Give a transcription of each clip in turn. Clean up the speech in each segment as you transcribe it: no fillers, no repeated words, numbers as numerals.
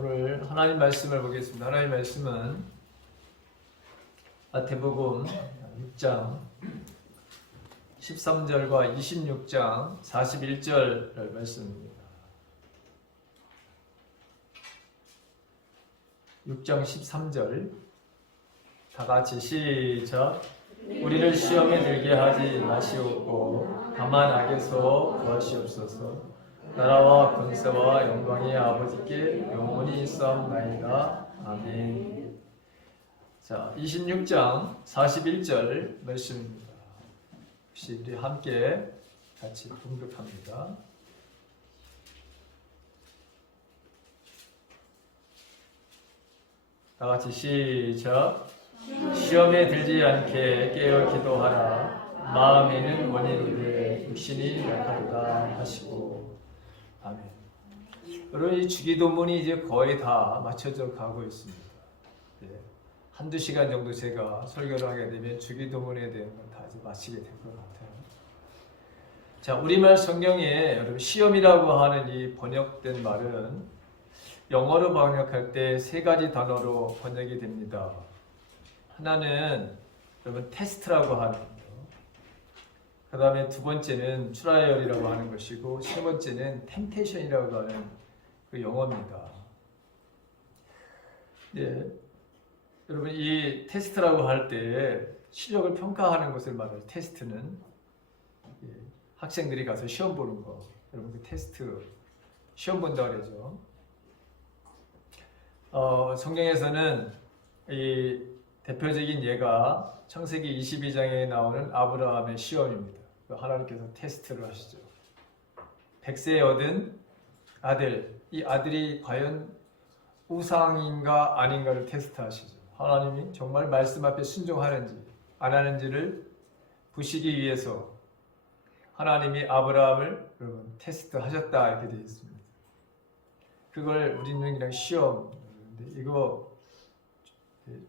오늘 하나님 말씀을 보겠습니다. 하나님 말씀은 마태복음 6장 13절과 26장 41절 말씀입니다. 6장 13절 다 같이 시작. 우리를 시험에 들게 하지 마시옵고 다만 악에서 구하시옵소서. 나라와 권세와 영광이 아버지께 영원히 있사옵나이다. 아멘. 자, 26장 41절 말씀입니다. 혹시 우리 함께 같이 봉독합니다. 다 같이 시작. 시험에 들지 않게 깨어 기도하라. 마음에는 원이로되 육신이 약하도다 하시고. 아멘. 여러분, 이 주기도문이 이제 거의 다 맞춰져 가고 있습니다. 네. 한두 시간 정도 제가 설교를 하게 되면 주기도문에 대한 건 다 이제 마치게 될 것 같아요. 자, 우리말 성경에 여러분 시험이라고 하는 이 번역된 말은 영어로 번역할 때 세 가지 단어로 번역이 됩니다. 하나는 여러분 테스트라고 하는 거죠. 그 다음에 두 번째는 트라이얼이라고 하는 것이고 세 번째는 템테이션이라고 하는 그 영어입니다. 네. 여러분 이 테스트라고 할 때 실력을 평가하는 것을 말해요. 테스트는 학생들이 가서 시험 보는 거. 여러분 그 테스트 시험 본다고 그러죠. 성경에서는 이 대표적인 예가 창세기 22장에 나오는 아브라함의 시험입니다. 하나님께서 테스트를 하시죠. 100세에 얻은 아들, 이 아들이 과연 우상인가 아닌가를 테스트하시죠. 하나님이 정말 말씀 앞에 순종하는지 안 하는지를 보시기 위해서 하나님이 아브라함을 여러분 테스트하셨다 이렇게 되어 있습니다. 그걸 우리는 그냥 시험, 이거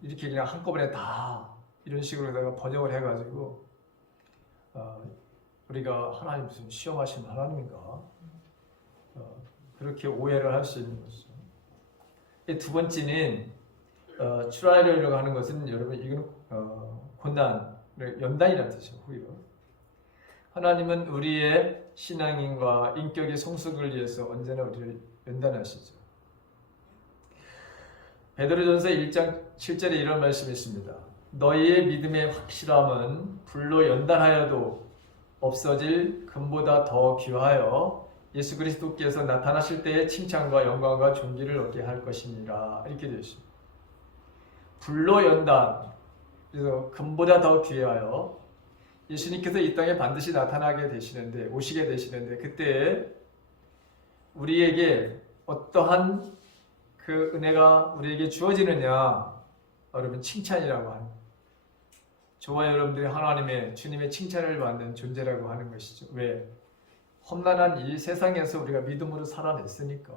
이렇게 그냥 한꺼번에 다 이런 식으로 내가 번역을 해가지고 우리가 하나님 무슨 시험하시는 하나님인가 그렇게 오해를 할 수 있는 것이죠. 두 번째는 트라이얼이라고 하는 것은 여러분 이건 고난, 연단이라는 뜻이에요. 하나님은 우리의 신앙인과 인격의 성숙을 위해서 언제나 우리를 연단하시죠. 베드로전서 1장 7절에 이런 말씀이 있습니다. 너희의 믿음의 확실함은 불로 연단하여도 없어질 금보다 더 귀하여 예수 그리스도께서 나타나실 때의 칭찬과 영광과 존귀를 얻게 할 것이니라 이렇게 되어 있습니다. 불로 연단, 그래서 금보다 더 귀하여 예수님께서 이 땅에 반드시 나타나게 되시는데 오시게 되시는데 그때 우리에게 어떠한 그 은혜가 우리에게 주어지느냐 여러분 칭찬이라고 하는 저와 여러분들이 하나님의 주님의 칭찬을 받는 존재라고 하는 것이죠. 왜? 험난한 이 세상에서 우리가 믿음으로 살아냈으니까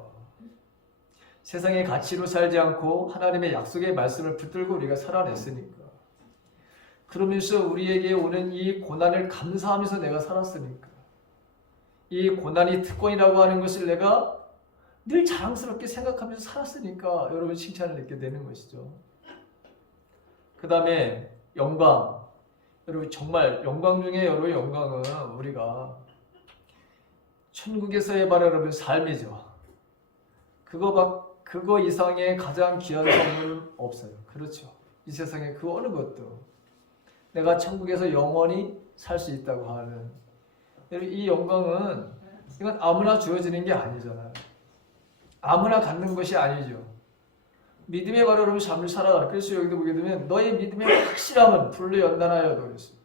세상의 가치로 살지 않고 하나님의 약속의 말씀을 붙들고 우리가 살아냈으니까 그러면서 우리에게 오는 이 고난을 감사하면서 내가 살았으니까 이 고난이 특권이라고 하는 것을 내가 늘 자랑스럽게 생각하면서 살았으니까 여러분 칭찬을 얻게 되는 것이죠. 그 다음에 영광. 여러분 정말 영광 중에 여러분 영광은 우리가 천국에서의 바로 여러분 삶이죠. 그거 이상의 가장 귀한 선물은 없어요. 그렇죠. 이 세상에 그 어느 것도 내가 천국에서 영원히 살 수 있다고 하는 여러분 이 영광은 이건 아무나 주어지는 게 아니잖아요. 아무나 갖는 것이 아니죠. 믿음의 바로 여러분 삶을 살아가는. 그래서 여기도 보게 되면 너의 믿음의 확실함은 불로 연단하여도 그랬어요.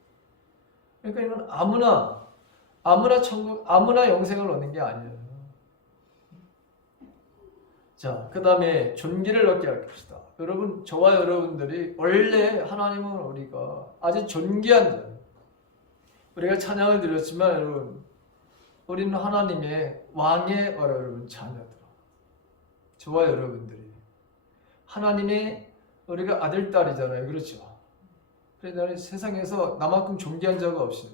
그러니까 이건 아무나 천국, 아무나 영생을 얻는 게 아니에요. 자, 그 다음에 존귀를 얻게 할 것이다. 여러분, 저와 여러분들이 원래 하나님은 우리가 아주 존귀한 자예요. 우리가 찬양을 드렸지만 여러분, 우리는 하나님의 왕의 여러분 자녀들. 저와 여러분들이 하나님의 우리가 아들, 딸이잖아요. 그렇죠? 그래서 세상에서 나만큼 존귀한 자가 없어요.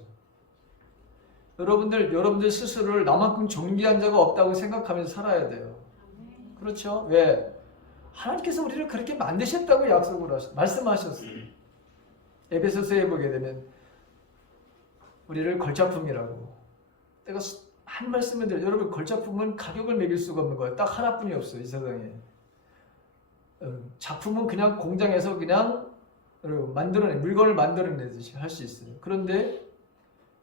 여러분들 스스로를 나만큼 존귀한 자가 없다고 생각하면서 살아야 돼요. 그렇죠? 왜? 하나님께서 우리를 그렇게 만드셨다고 말씀하셨어요. 에베소서에 보게 되면 우리를 걸작품이라고. 내가 한 말씀을 드려요. 여러분, 걸작품은 가격을 매길 수가 없는 거예요. 딱 하나뿐이 없어요, 이 세상에. 작품은 그냥 공장에서 그냥 물건을 만들어내듯이 할 수 있어요. 그런데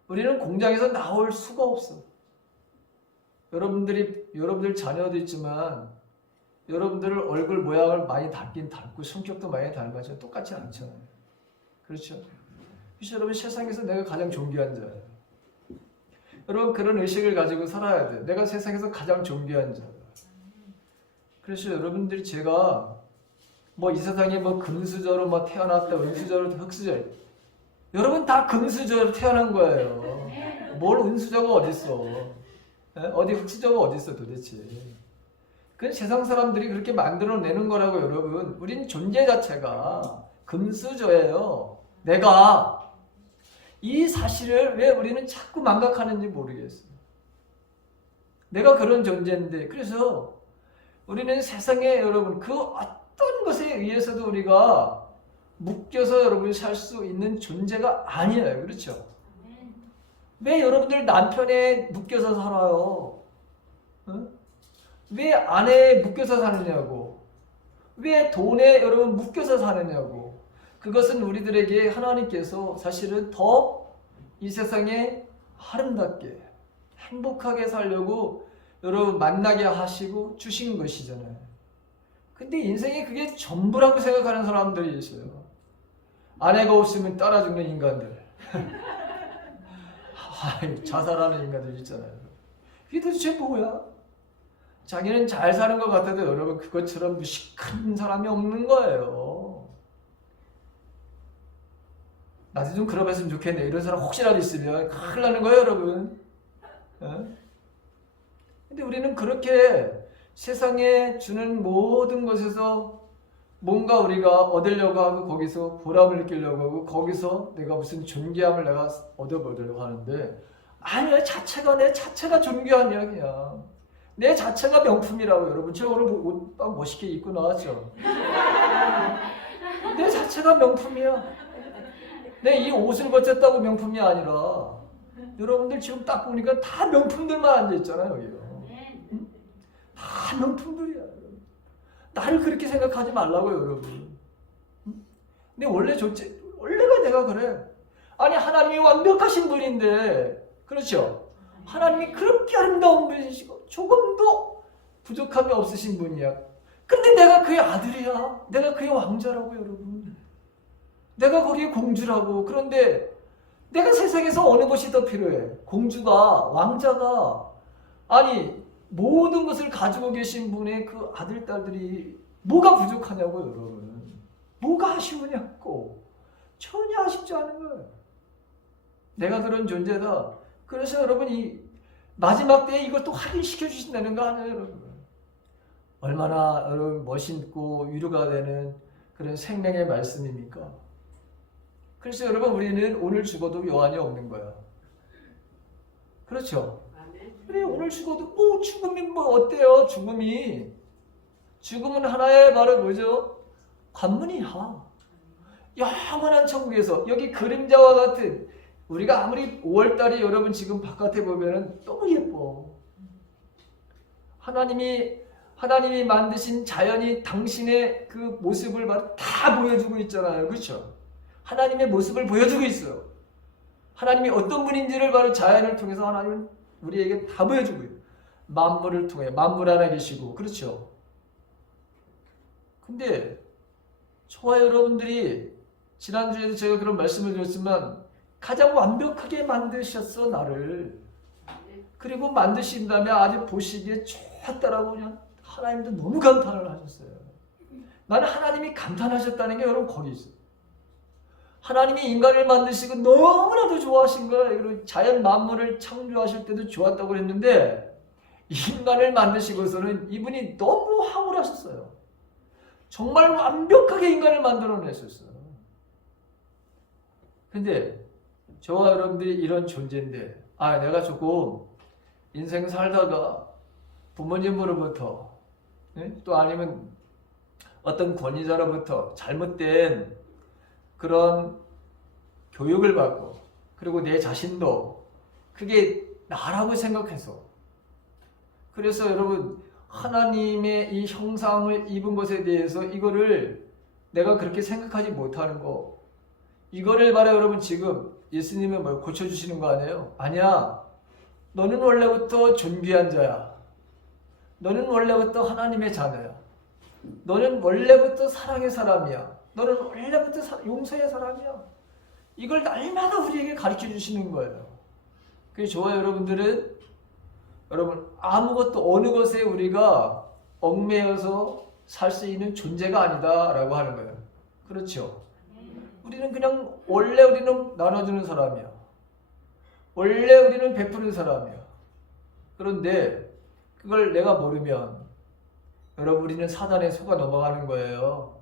우리는 공장에서 나올 수가 없어. 여러분들 자녀도 있지만 여러분들 얼굴 모양을 많이 닮고 성격도 많이 닮았지만 똑같지 않잖아요. 그렇죠? 그래서 여러분, 세상에서 내가 가장 존귀한 자예요. 여러분, 그런 의식을 가지고 살아야 돼요. 내가 세상에서 가장 존귀한 자다. 그래서 여러분들이 제가 이 세상에 금수저로 태어났다, 은수저로, 흙수저, 여러분 다 금수저로 태어난 거예요. 뭘 은수저가 어딨어? 어디 흙수저가 어딨어 도대체? 그건 세상 사람들이 그렇게 만들어내는 거라고. 여러분, 우린 존재 자체가 금수저예요. 내가 이 사실을 왜 우리는 자꾸 망각하는지 모르겠어요. 내가 그런 존재인데, 그래서 우리는 세상에 여러분 그 어떤 것에 의해서도 우리가 묶여서 여러분 살 수 있는 존재가 아니에요. 그렇죠? 왜 여러분들 남편에 묶여서 살아요? 왜 아내에 묶여서 사느냐고? 왜 돈에 여러분 묶여서 사느냐고? 그것은 우리들에게 하나님께서 사실은 더 이 세상에 아름답게 행복하게 살려고 여러분 만나게 하시고 주신 것이잖아요. 근데 인생이 그게 전부라고 생각하는 사람들이 있어요. 아내가 없으면 따라 죽는 인간들. 자살하는 인간들 있잖아요. 이게 도대체 뭐야? 자기는 잘 사는 것 같아도 여러분 그것처럼 무식한 사람이 없는 거예요. 나도 좀 그러봤으면 좋겠네. 이런 사람 혹시라도 있으면 큰일 나는 거예요, 여러분. 근데 우리는 그렇게 세상에 주는 모든 것에서 뭔가 우리가 얻으려고 하고 거기서 보람을 느끼려고 하고 거기서 내가 무슨 존귀함을 내가 얻어보려고 하는데, 아니야. 내 자체가 존귀한 이야기야. 내 자체가 명품이라고. 여러분, 제가 오늘 옷 멋있게 입고 나왔죠. 내 자체가 명품이야. 내 이 옷을 거쳤다고 명품이 아니라, 여러분들 지금 딱 보니까 다 명품들만 앉아있잖아요, 여기요. 응? 다 명품들이야. 나를 그렇게 생각하지 말라고요, 여러분. 응? 근데 원래 좋지. 원래가 내가 그래. 아니, 하나님이 완벽하신 분인데, 그렇죠? 하나님이 그렇게 아름다운 분이시고 조금도 부족함이 없으신 분이야. 근데 내가 그의 아들이야. 내가 그의 왕자라고, 여러분. 내가 거기에 공주라고. 그런데 내가 세상에서 어느 것이 더 필요해? 공주가, 왕자가, 아니 모든 것을 가지고 계신 분의 그 아들, 딸들이 뭐가 부족하냐고, 여러분. 뭐가 아쉬우냐고. 전혀 아쉽지 않은 거예요. 내가 그런 존재다. 그래서 여러분, 이 마지막 때에 이것도 확인시켜 주신다는 거 아니에요, 여러분. 얼마나 여러분 멋있고 위로가 되는 그런 생명의 말씀입니까? 그래서 여러분, 우리는 오늘 죽어도 여한이 없는 거야. 그렇죠? 그래, 오늘 죽어도 죽음이 어때요? 죽음은 하나의 바로 뭐죠? 관문이야. 영원한 천국에서 여기 그림자와 같은, 우리가 아무리 5월달이 여러분 지금 바깥에 보면은 너무 예뻐. 하나님이 만드신 자연이 당신의 그 모습을 바로 다 보여주고 있잖아요. 그렇죠? 하나님의 모습을 보여주고 있어요. 하나님이 어떤 분인지를 바로 자연을 통해서 하나님은 우리에게 다 보여주고 있어요. 만물을 통해, 만물 안에 계시고. 그렇죠? 근데 저와 여러분들이 지난주에도 제가 그런 말씀을 드렸지만, 가장 완벽하게 만드셨어, 나를. 그리고 만드신 다음에 아주 보시기에 좋았다라고 그냥 하나님도 너무 감탄을 하셨어요. 나는 하나님이 감탄하셨다는 게 여러분 거기 있어요. 하나님이 인간을 만드시고 너무나도 좋아하신 거예요. 그리고 자연 만물을 창조하실 때도 좋았다고 했는데, 인간을 만드시고서는 이분이 너무 황홀하셨어요. 정말 완벽하게 인간을 만들어내셨어요. 근데 저와 여러분들이 이런 존재인데, 내가 조금 인생 살다가 부모님으로부터, 또 아니면 어떤 권위자로부터 잘못된 그런 교육을 받고, 그리고 내 자신도 그게 나라고 생각해서, 그래서 여러분 하나님의 이 형상을 입은 것에 대해서 이거를 내가 그렇게 생각하지 못하는 거, 이거를 말해 여러분 지금 예수님은 뭐 고쳐주시는 거 아니에요? 아니야. 너는 원래부터 존귀한 자야. 너는 원래부터 하나님의 자녀야. 너는 원래부터 사랑의 사람이야. 너는 원래부터 용서의 사람이야. 이걸 날마다 우리에게 가르쳐 주시는 거예요. 그래서 저와 여러분들은 여러분 아무것도 어느 것에 우리가 얽매여서 살 수 있는 존재가 아니다라고 하는 거예요. 그렇죠? 우리는 그냥 원래 우리는 나눠주는 사람이야. 원래 우리는 베푸는 사람이야. 그런데 그걸 내가 모르면 여러분 우리는 사단에 속아 넘어가는 거예요.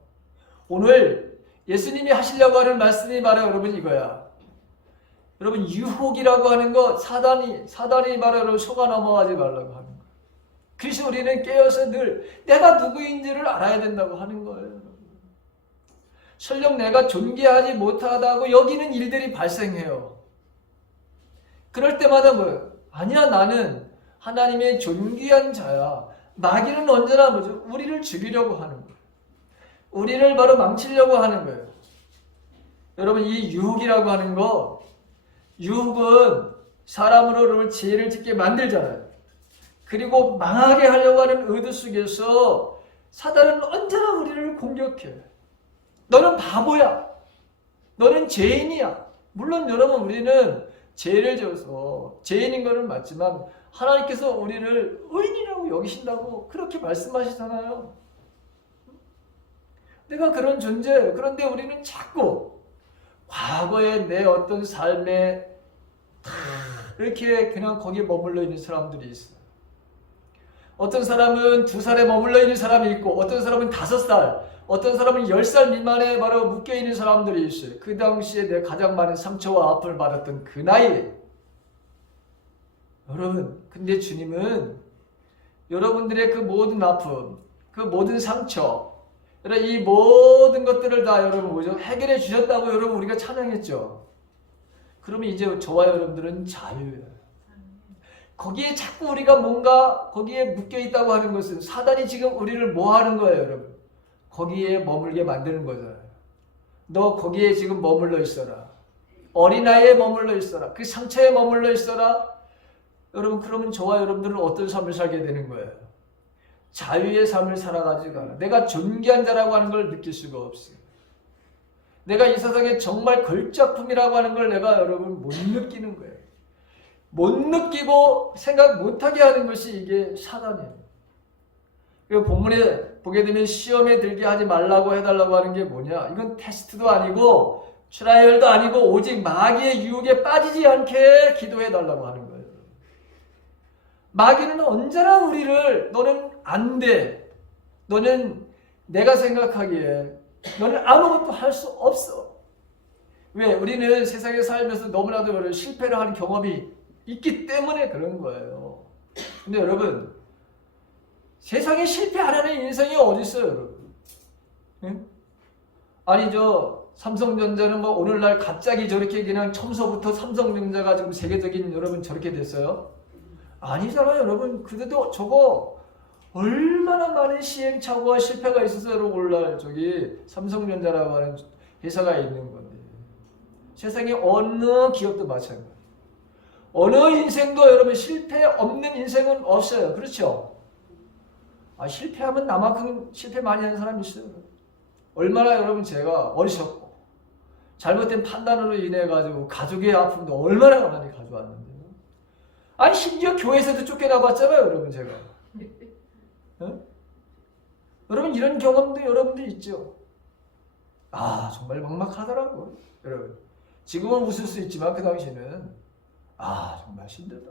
오늘 예수님이 하시려고 하는 말씀이 바로 여러분 이거야. 여러분 유혹이라고 하는 거 사단이 바로 여러분 속아 넘어가지 말라고 하는 거예요. 그래서 우리는 깨어서 늘 내가 누구인지를 알아야 된다고 하는 거예요. 설령 내가 존귀하지 못하다고 여기는 일들이 발생해요. 그럴 때마다 뭐예요? 아니야, 나는 하나님의 존귀한 자야. 마귀는 언제나 뭐죠? 우리를 죽이려고 하는 거예요. 우리를 바로 망치려고 하는 거예요. 여러분 이 유혹이라고 하는 거, 유혹은 사람으로 여러분 죄를 짓게 만들잖아요. 그리고 망하게 하려고 하는 의도 속에서 사단은 언제나 우리를 공격해. 너는 바보야. 너는 죄인이야. 물론 여러분 우리는 죄를 지어서 죄인인 것은 맞지만 하나님께서 우리를 의인이라고 여기신다고 그렇게 말씀하시잖아요. 내가 그런 존재예요. 그런데 우리는 자꾸 과거의 내 어떤 삶에 이렇게 그냥 거기에 머물러 있는 사람들이 있어요. 어떤 사람은 2살에 머물러 있는 사람이 있고, 어떤 사람은 5살, 어떤 사람은 10살 미만에 바로 묶여있는 사람들이 있어요. 그 당시에 내가 가장 많은 상처와 아픔을 받았던 그 나이에. 여러분, 근데 주님은 여러분들의 그 모든 아픔, 그 모든 상처, 이 모든 것들을 다 여러분 뭐죠? 해결해 주셨다고 여러분 우리가 찬양했죠. 그러면 이제 저와 여러분들은 자유예요. 거기에 자꾸 우리가 뭔가 거기에 묶여 있다고 하는 것은 사단이 지금 우리를 뭐 하는 거예요, 여러분? 거기에 머물게 만드는 거잖아요. 너 거기에 지금 머물러 있어라. 어린아이에 머물러 있어라. 그 상처에 머물러 있어라. 여러분, 그러면 저와 여러분들은 어떤 삶을 살게 되는 거예요? 자유의 삶을 살아가지고 내가 존귀한 자라고 하는 걸 느낄 수가 없어요. 내가 이 세상에 정말 걸작품이라고 하는 걸 내가 여러분 못 느끼는 거예요. 못 느끼고 생각 못하게 하는 것이 이게 사단이에요. 본문에 보게 되면 시험에 들게 하지 말라고 해달라고 하는 게 뭐냐? 이건 테스트도 아니고 트라이얼도 아니고 오직 마귀의 유혹에 빠지지 않게 기도해달라고 하는 거예요. 마귀는 언제나 우리를 너는 안 돼. 너는 내가 생각하기에 너는 아무것도 할 수 없어. 왜? 우리는 세상에 살면서 너무나도 실패를 하는 경험이 있기 때문에 그런 거예요. 근데 여러분, 세상에 실패 안 하는 인생이 어디 있어요, 여러분? 응? 아니 삼성전자는 뭐 오늘날 갑자기 저렇게 그냥 처음서부터 삼성전자가 지금 세계적인 여러분 저렇게 됐어요? 아니잖아요, 여러분. 그래도 저거 얼마나 많은 시행착오와 실패가 있어서 여러분 오늘날 삼성전자라고 하는 회사가 있는 건데, 세상에 어느 기업도 마찬가지예요. 어느 인생도 여러분 실패 없는 인생은 없어요. 그렇죠? 실패하면 나만큼 실패 많이 하는 사람이 있어요. 얼마나 여러분 제가 어리석고 잘못된 판단으로 인해 가지고 가족의 아픔도 얼마나 많이 가져왔는데요. 심지어 교회에서도 쫓겨나봤잖아요, 여러분 제가. 네? 여러분 이런 경험도 여러분들 있죠. 정말 막막하더라고요, 여러분. 지금은 웃을 수 있지만 그 당시에는 정말 힘들다.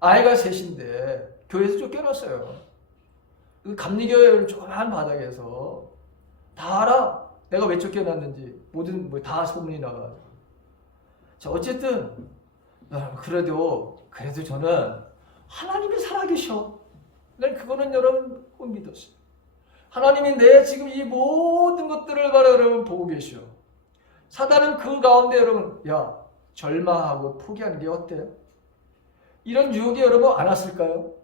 아이가 셋인데 교회에서 쫓겨났어요. 그 감리교회 조그만 바닥에서 다 알아. 내가 왜 쫓겨났는지 모든 다 소문이 나가지고. 자, 어쨌든 그래도 저는 하나님이 살아계셔. 난 그거는 여러분 꼭 믿었어요. 하나님이 내 지금 이 모든 것들을 바로 여러분 보고 계시오. 사단은 그 가운데 여러분 절망하고 포기하는 게 어때요? 이런 유혹이 여러분 안 왔을까요?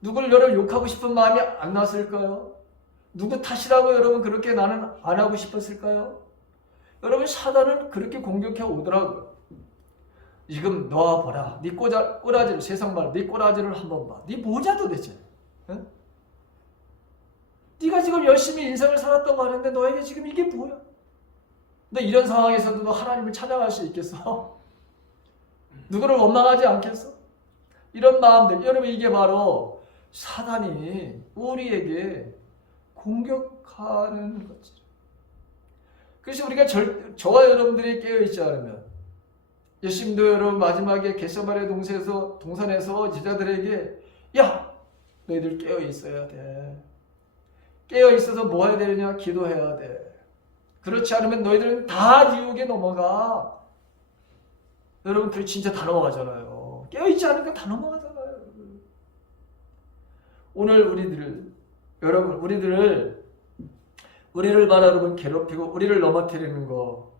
누굴 여러분 욕하고 싶은 마음이 안 났을까요? 누구 탓이라고 여러분 그렇게 나는 안 하고 싶었을까요? 여러분 사단은 그렇게 공격해 오더라고요. 지금 너 봐라. 네 꼬라지를 세상 말 네 꼬라지를 한번 봐. 네 뭐냐 도대체? 응? 네가 지금 열심히 인생을 살았다고 하는데 너에게 지금 이게 뭐야? 너 이런 상황에서도 너 하나님을 찬양할 수 있겠어? 누구를 원망하지 않겠어? 이런 마음들, 여러분 이게 바로 사단이 우리에게 공격하는 거죠. 그래서 우리가 저와 여러분들이 깨어있지 않으면 예수님도 여러분 마지막에 겟세마네 동산에서 제자들에게 너희들 깨어있어야 돼. 깨어있어서 뭐 해야 되느냐? 기도해야 돼. 그렇지 않으면 너희들은 다 유혹에 넘어가. 여러분 그게 진짜 다 넘어가잖아요. 깨어있지 않으니까 다 넘어가잖아요. 오늘 우리를 바로 여러분 괴롭히고 우리를 넘어뜨리는 거,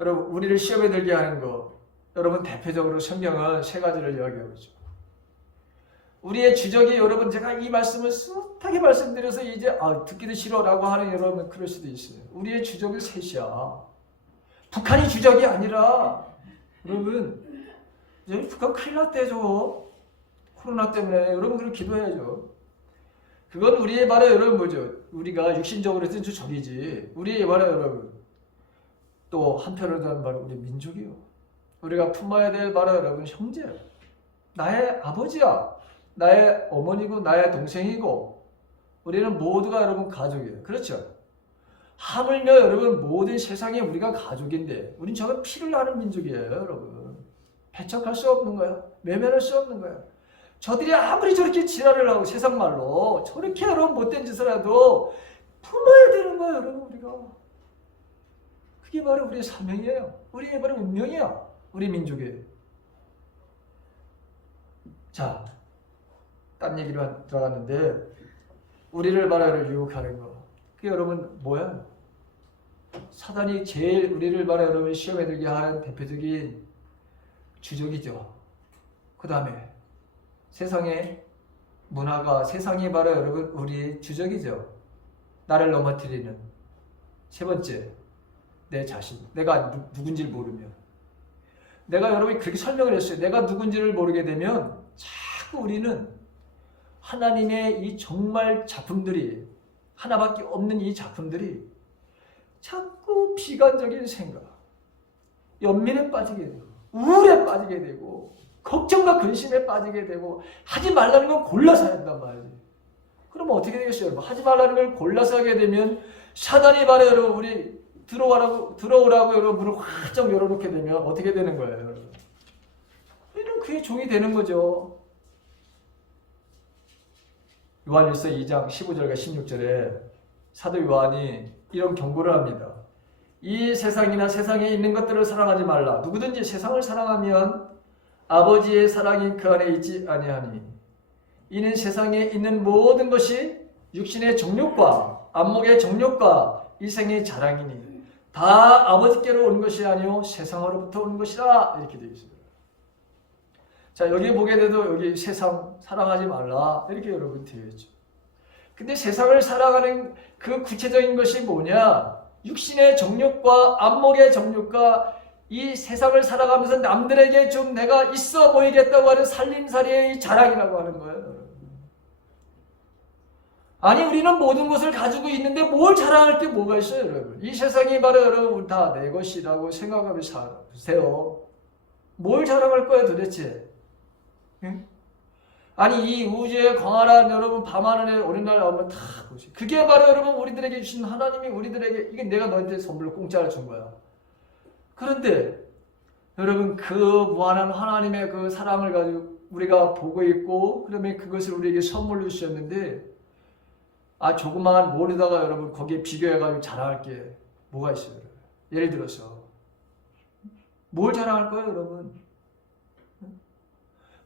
여러분 우리를 시험에 들게 하는 거, 여러분 대표적으로 성경은 세 가지를 이야기하고 있죠. 우리의 주적이 여러분 제가 이 말씀을 숱하게 말씀드려서 이제 듣기도 싫어라고 하는 여러분 그럴 수도 있어요. 우리의 주적이 셋이야. 북한이 주적이 아니라 여러분 이제 북한 큰일 났대죠. 코로나 때문에 여러분 그럼 기도해야죠. 그건 우리의 바로 여러분 뭐죠? 우리가 육신적으로 쓴 적이지. 우리의 바로 여러분 또 한편으로는 바로 우리 민족이요. 우리가 품어야 될 바로 여러분 형제요. 나의 아버지야. 나의 어머니고 나의 동생이고 우리는 모두가 여러분 가족이에요. 그렇죠? 하물며 여러분 모든 세상에 우리가 가족인데 우린 저거 피를 나는 민족이에요. 여러분 배척할 수 없는 거야. 외면할 수 없는 거야. 저들이 아무리 저렇게 지랄을 하고 세상 말로 저렇게 여러분 못된 짓을 해도 품어야 되는 거예요. 여러분 우리가 그게 바로 우리의 사명이에요. 우리의 바로 운명이야. 우리 민족의. 자, 딴 얘기로 들어갔는데 우리를 바로 유혹하는 거. 그게 여러분 뭐야? 사단이 제일 우리를 바로 여러분 시험에 들게 하는 대표적인 주적이죠. 그 다음에 세상의 문화가 세상이 바로 여러분 우리 주적이죠. 나를 넘어뜨리는 세 번째 내 자신. 내가 누군지를 모르면 내가 여러분이 그렇게 설명을 했어요. 내가 누군지를 모르게 되면 자꾸 우리는 하나님의 이 정말 작품들이 하나밖에 없는 이 작품들이 자꾸 비관적인 생각, 연민에 빠지게 되고 우울에 빠지게 되고 걱정과 근심에 빠지게 되고 하지 말라는 건 골라서 한단 말이지. 그러면 어떻게 되겠어요? 여러분? 하지 말라는 걸 골라서 하게 되면 사단이 바로 여러분 우리 들어오라고 여러분 문을 활짝 열어놓게 되면 어떻게 되는 거예요? 여러분? 우리는 그의 종이 되는 거죠. 요한일서 2장 15절과 16절에 사도 요한이 이런 경고를 합니다. 이 세상이나 세상에 있는 것들을 사랑하지 말라. 누구든지 세상을 사랑하면 아버지의 사랑이 그 안에 있지 아니하니 이는 세상에 있는 모든 것이 육신의 정욕과 안목의 정욕과 이 생의 자랑이니 다 아버지께로 온 것이 아니요 세상으로부터 온 것이라 이렇게 되어 있습니다. 자, 여기 보게 돼도 여기 세상 사랑하지 말라 이렇게 여러분 되어 있죠. 근데 세상을 살아가는 그 구체적인 것이 뭐냐? 육신의 정욕과 안목의 정욕과 이 세상을 살아가면서 남들에게 좀 내가 있어 보이겠다고 하는 살림살이의 자랑이라고 하는 거예요. 아니 우리는 모든 것을 가지고 있는데 뭘 자랑할 게 뭐가 있어요, 여러분? 이 세상이 바로 여러분 다 내 것이라고 생각하면서 사세요. 뭘 자랑할 거야 도대체? 응? 아니 이 우주의 광활한 여러분 밤하늘에 어느 날 오면 다 보시. 그게 바로 여러분 우리들에게 주신 하나님이 우리들에게 이게 내가 너한테 선물로 공짜로 준 거야. 그런데 여러분 그 무한한 하나님의 그 사랑을 가지고 우리가 보고 있고 그러면 그것을 우리에게 선물로 주셨는데 조그마한 모르다가 여러분 거기에 비교해가지고 자랑할 게 뭐가 있어요? 예를 들어서 뭘 자랑할 거예요, 여러분?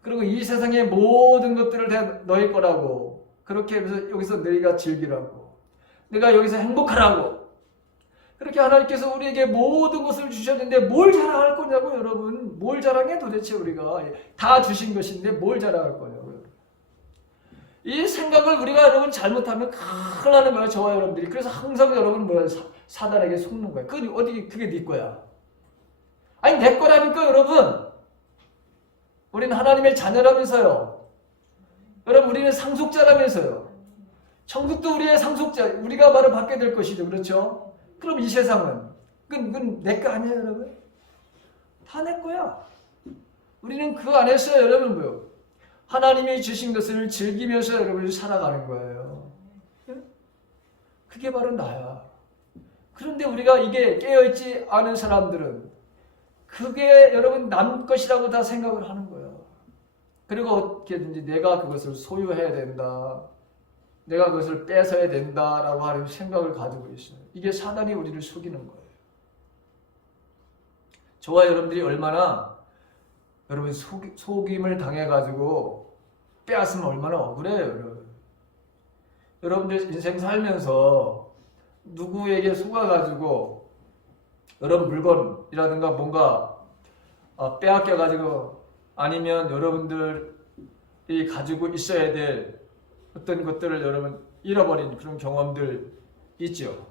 그리고 이 세상의 모든 것들을 다 너희 거라고 그렇게 해서 여기서 너희가 즐기라고, 내가 여기서 행복하라고, 그렇게 하나님께서 우리에게 모든 것을 주셨는데 뭘 자랑할 거냐고. 여러분, 뭘 자랑해? 도대체 우리가 다 주신 것인데 뭘 자랑할 거냐고요. 이 생각을 우리가 여러분 잘못하면 큰일 나는 거예요, 저와 여러분들이. 그래서 항상 여러분 뭐야, 사단에게 속는 거예요. 그게 네 거야. 아니 내 거라니까. 여러분, 우리는 하나님의 자녀라면서요. 여러분, 우리는 상속자라면서요. 천국도 우리의 상속자, 우리가 바로 받게 될 것이죠. 그렇죠? 그럼 이 세상은 그건 내 거 아니에요, 여러분? 다 내 거야. 우리는 그 안에서 여러분 뭐요? 하나님이 주신 것을 즐기면서 여러분이 살아가는 거예요. 그게 바로 나야. 그런데 우리가 이게 깨어있지 않은 사람들은 그게 여러분 남 것이라고 다 생각을 하는 거예요. 그리고 어떻게든지 내가 그것을 소유해야 된다, 내가 그것을 뺏어야 된다라고 하는 생각을 가지고 있어요. 이게 사단이 우리를 속이는 거예요. 저와 여러분들이 얼마나 여러분 속임을 당해가지고 빼앗으면 얼마나 억울해요. 여러분. 여러분들 인생 살면서 누구에게 속아가지고 여러분 물건이라든가 뭔가 빼앗겨가지고, 아니면 여러분들이 가지고 있어야 될 어떤 것들을 여러분 잃어버린 그런 경험들 있죠.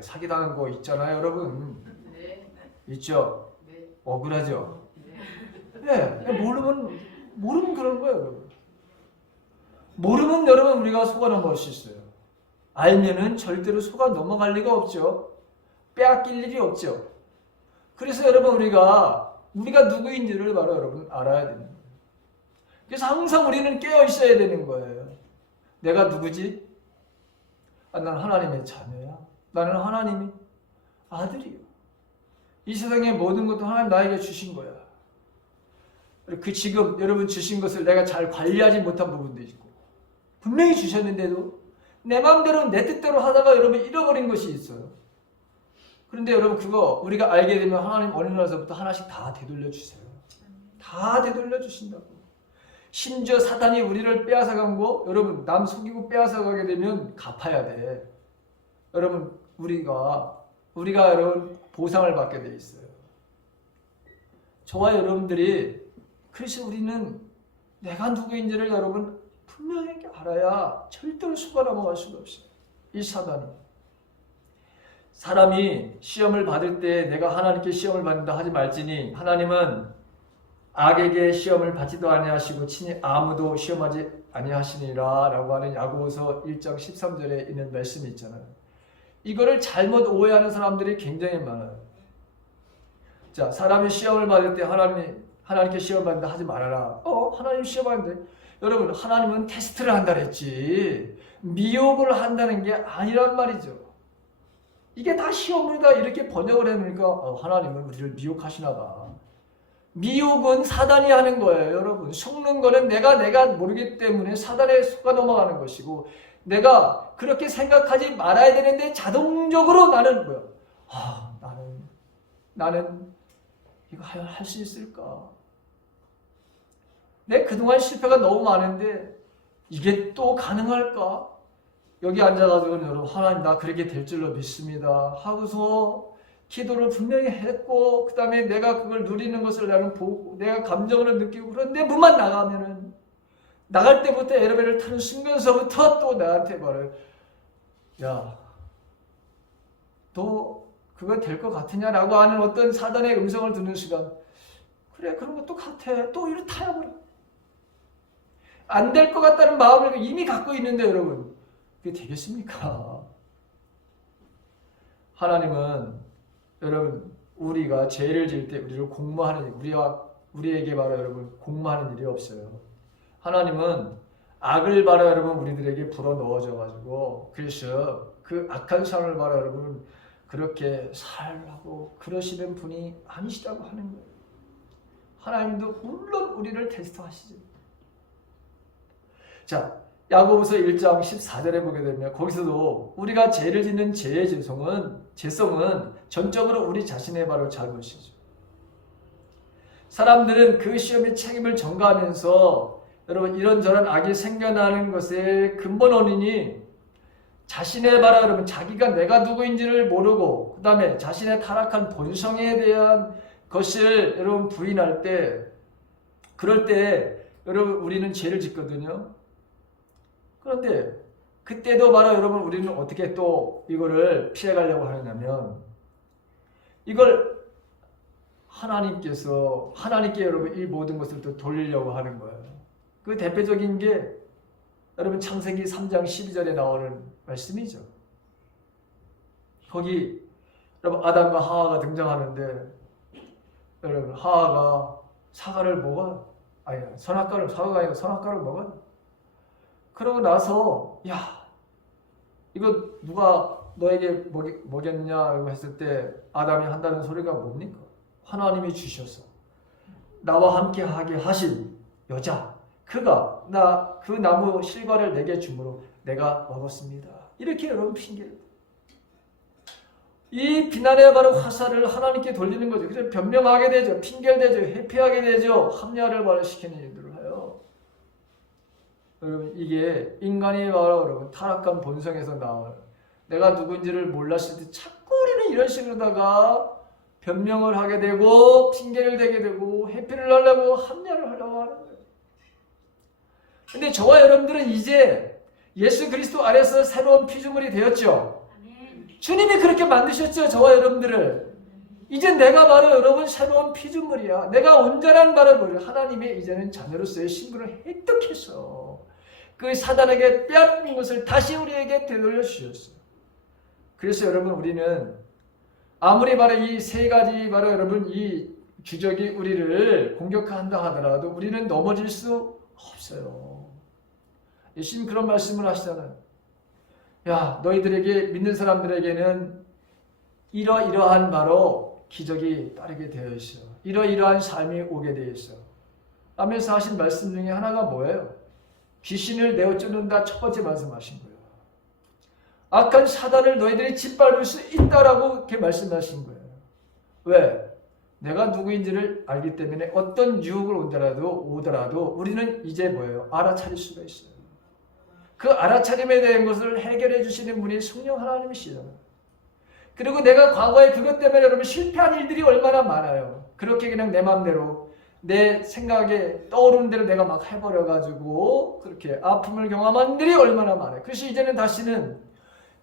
사기당한 거 있잖아요, 여러분. 네. 있죠. 네. 억울하죠. 네. 네, 모르면 그런 거예요, 여러분. 모르면 여러분 우리가 속아 넘어갈 수 있어요. 알면은 절대로 속아 넘어갈 리가 없죠. 빼앗길 일이 없죠. 그래서 여러분 우리가 누구인지를 바로 여러분 알아야 되는 거예요. 그래서 항상 우리는 깨어 있어야 되는 거예요. 내가 누구지? 나는 하나님의 자녀야. 나는 하나님의 아들이요. 이 세상의 모든 것도 하나님 나에게 주신 거야. 그 지금 여러분 주신 것을 내가 잘 관리하지 못한 부분도 있고, 분명히 주셨는데도 내 마음대로 내 뜻대로 하다가 여러분 잃어버린 것이 있어요. 그런데 여러분 그거 우리가 알게 되면 하나님 어느 날서부터 하나씩 다 되돌려 주세요. 다 되돌려 주신다고. 심지어 사단이 우리를 빼앗아간 거, 여러분 남 속이고 빼앗아가게 되면 갚아야 돼. 여러분 우리가 여러분 보상을 받게 돼 있어요. 저와 여러분들이, 그래서 우리는 내가 누구인지를 여러분 분명히 알아야 절대로 속아 넘어갈 수가 없어요. 이 사람이 시험을 받을 때 내가 하나님께 시험을 받는다 하지 말지니 하나님은 악에게 시험을 받지도 아니하시고 친히 아무도 시험하지 아니하시니라 라고 하는 야고보서 1장 13절에 있는 말씀이 있잖아요. 이거를 잘못 오해하는 사람들이 굉장히 많아요. 자, 사람이 시험을 받을 때 하나님께 시험 받는다 하지 말아라. 하나님 시험하는데, 여러분 하나님은 테스트를 한다 그랬지 미혹을 한다는 게 아니란 말이죠. 이게 다 시험으로 다 이렇게 번역을 해놓으니까 하나님은 우리를 미혹하시나 봐. 미혹은 사단이 하는 거예요. 여러분 속는 거는 내가 모르기 때문에 사단에 속아 넘어가는 것이고, 내가 그렇게 생각하지 말아야 되는데 자동적으로 나는 뭐야? 나는 이거 할 수 있을까? 내 그동안 실패가 너무 많은데 이게 또 가능할까? 여기 앉아가지고 여러분 하나님 나 그렇게 될 줄로 믿습니다 하고서 기도를 분명히 했고, 그 다음에 내가 그걸 누리는 것을 나는 보고 내가 감정으로 느끼고, 그런데 문만 나가면은 나갈 때부터 엘리베이터를 타는 순간서부터 또 나한테 말해요. 야, 너 그거 될 것 같으냐라고 하는 어떤 사단의 음성을 듣는 시간, 그래 그런 것도 같아. 또 이렇게 타야 버려. 안 될 것 같다는 마음을 이미 갖고 있는데 여러분 그게 되겠습니까? 하나님은 여러분 우리가 죄를 지을 때 우리를 공모하는, 우리에게 바로 여러분 공모하는 일이 없어요. 하나님은 악을 바로 여러분 우리들에게 불어 넣어줘 가지고, 그래서 그 악한 삶을 바로 여러분 그렇게 살라고 그러시는 분이 아니시다고 하는 거예요. 하나님도 물론 우리를 테스트하시죠. 자, 야고보서 1장 14절에 보게 되면 거기서도 우리가 죄를 짓는 죄의 죄성은 전적으로 우리 자신의 바로 잘못이죠. 사람들은 그 시험의 책임을 전가하면서 여러분 이런저런 악이 생겨나는 것의 근본 원인이 자신의 바로 여러분 자기가 내가 누구인지를 모르고 그 다음에 자신의 타락한 본성에 대한 것을 여러분 부인할 때 그럴 때 여러분 우리는 죄를 짓거든요. 그런데 그때도 바로 여러분 우리는 어떻게 또 이거를 피해가려고 하느냐면 이걸 하나님께 여러분 이 모든 것을 또 돌리려고 하는 거예요. 그 대표적인 게 여러분 창세기 3장 12절에 나오는 말씀이죠. 거기 여러분 아담과 하와가 등장하는데 여러분 하와가 사과를 먹어요. 사과가 아니라 선악과를 먹어요. 그러고 나서 야 이거 누가 너에게 먹였냐 했을 때 아담이 한다는 소리가 뭡니까? 하나님이 주셔서 나와 함께 하게 하신 여자 그가 그 나무 실과를 내게 주므로 내가 먹었습니다. 이렇게 여러분 핑계를 이 비난의 바로 화살을 하나님께 돌리는 거죠. 그래서 변명하게 되죠. 핑계를 대죠. 회피하게 되죠. 합리화를 발휘시키는 일들을 해요. 여러분 이게 인간이 바로 여러분 타락한 본성에서 나와요. 내가 누군지를 몰랐을 때 자꾸 우리는 이런 식으로다가 변명을 하게 되고 핑계를 대게 되고 회피를 하려고 합리화를 하려고 하는 거예요. 근데 저와 여러분들은 이제 예수 그리스도 안에서 새로운 피조물이 되었죠. 주님이 그렇게 만드셨죠. 저와 여러분들을. 이제 내가 바로 여러분 새로운 피조물이야. 내가 온전한 바로 하나님의 이제는 자녀로서의 신분을 획득해서 그 사단에게 빼앗긴 것을 다시 우리에게 되돌려 주셨어요. 그래서 여러분 우리는 아무리 바로 이 세 가지 바로 여러분 이 주적이 우리를 공격한다 하더라도 우리는 넘어질 수 없어요. 예수님 그런 말씀을 하시잖아요. 야 너희들에게 믿는 사람들에게는 이러이러한 바로 기적이 따르게 되어 있어. 이러이러한 삶이 오게 되어 있어. 하면서 하신 말씀 중에 하나가 뭐예요? 귀신을 내어 쫓는다 첫 번째 말씀하신 거예요. 악한 사단을 너희들이 짓밟을 수 있다라고 이렇게 말씀하신 거예요. 왜? 내가 누구인지를 알기 때문에 어떤 유혹을 오더라도 우리는 이제 뭐예요? 알아차릴 수가 있어요. 그 알아차림에 대한 것을 해결해 주시는 분이 성령 하나님이시잖아요. 그리고 내가 과거에 그것 때문에 여러분 실패한 일들이 얼마나 많아요. 그렇게 그냥 내 마음대로 내 생각에 떠오르는 대로 내가 막 해버려가지고 그렇게 아픔을 경험한 일이 얼마나 많아요. 그래서 이제는 다시는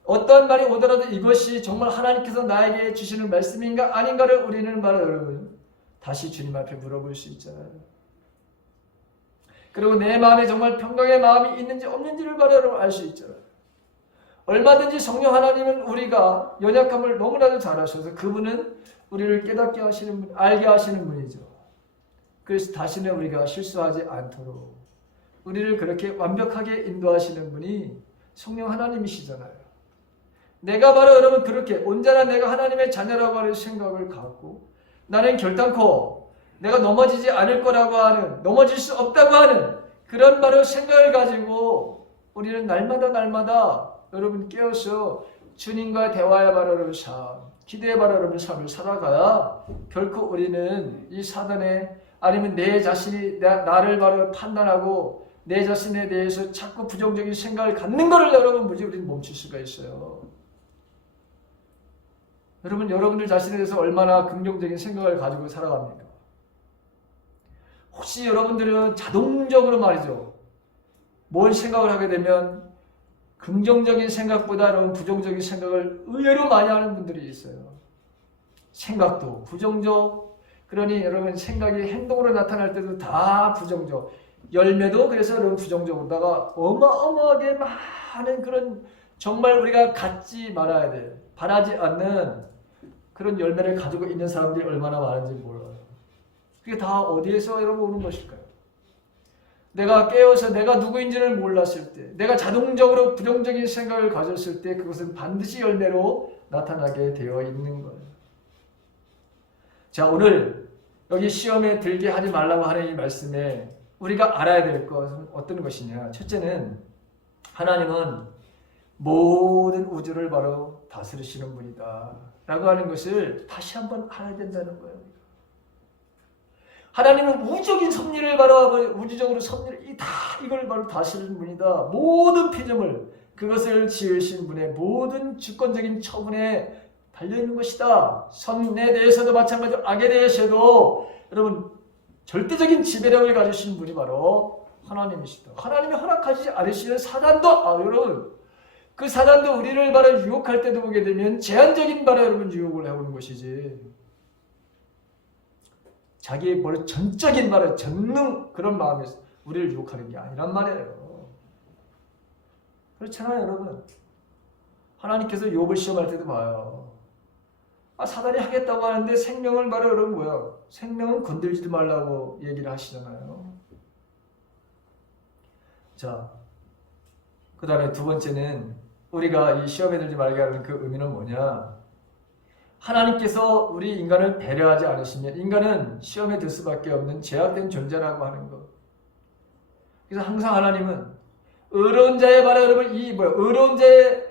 어떠한 말이 오더라도 이것이 정말 하나님께서 나에게 주시는 말씀인가 아닌가를 우리는 바로 여러분 다시 주님 앞에 물어볼 수 있잖아요. 그리고 내 마음에 정말 평강의 마음이 있는지 없는지를 바로 여러분 알 수 있잖아요. 얼마든지 성령 하나님은 우리가 연약함을 너무나도 잘 아셔서 그분은 우리를 깨닫게 하시는 분, 알게 하시는 분이죠. 그래서 다시는 우리가 실수하지 않도록 우리를 그렇게 완벽하게 인도하시는 분이 성령 하나님이시잖아요. 내가 바로 여러분 그렇게 온전한 내가 하나님의 자녀라고 하는 생각을 갖고 나는 결단코 내가 넘어지지 않을 거라고 하는 넘어질 수 없다고 하는 그런 바로 생각을 가지고 우리는 날마다 여러분 깨어서 주님과 대화의 바로 여러분 삶 기도의 바로 여러분 삶을 살아가야 결코 우리는 이 사단의 아니면 내 자신이 나를 바로 판단하고 내 자신에 대해서 자꾸 부정적인 생각을 갖는 것을 여러분 우리는 멈출 수가 있어요. 여러분 여러분들 자신에 대해서 얼마나 긍정적인 생각을 가지고 살아갑니까? 혹시 여러분들은 자동적으로 말이죠. 뭘 생각을 하게 되면 긍정적인 생각보다 여러분 부정적인 생각을 의외로 많이 하는 분들이 있어요. 생각도 부정적. 그러니 여러분 생각이 행동으로 나타날 때도 다 부정적. 열매도 그래서 여러분 부정적으로다가 어마어마하게 많은 그런 정말 우리가 갖지 말아야 돼. 바라지 않는 그런 열매를 가지고 있는 사람들이 얼마나 많은지 몰라요. 그게 다 어디에서 여러분 오는 것일까요? 내가 깨어서 내가 누구인지를 몰랐을 때, 내가 자동적으로 부정적인 생각을 가졌을 때 그것은 반드시 열매로 나타나게 되어 있는 거예요. 자, 오늘 여기 시험에 들게 하지 말라고 하는 이 말씀에 우리가 알아야 될 것은 어떤 것이냐. 첫째는 하나님은 모든 우주를 바로 다스리시는 분이다 라고 하는 것을 다시 한번 알아야 된다는 거예요. 하나님은 우주적인 섭리를 바로 우주적으로 섭리를 이걸 바로 다스리는 분이다. 모든 피조물 그것을 지으신 분의 모든 주권적인 처분에 달려있는 것이다. 선에 대해서도 마찬가지로 악에 대해서도 여러분 절대적인 지배력을 가지신 분이 바로 하나님이시다. 하나님이 허락하지 않으시는 사단도 여러분 그 사단도 우리를 바로 유혹할 때도 보게 되면 제한적인 바로 여러분 유혹을 해오는 것이지 자기의 바로 전적인 바로 전능 그런 마음에서 우리를 유혹하는 게 아니란 말이에요. 그렇잖아요 여러분. 하나님께서 욥을 시험할 때도 봐요. 사단이 하겠다고 하는데 생명을 바로 여러분 뭐야? 생명은 건들지도 말라고 얘기를 하시잖아요. 자, 그 다음에 두 번째는 우리가 이 시험에 들지 말게 하는 그 의미는 뭐냐? 하나님께서 우리 인간을 배려하지 않으시면 인간은 시험에 들 수밖에 없는 제약된 존재라고 하는 것. 그래서 항상 하나님은 의로운 자의 바로 여러분 의로운 자의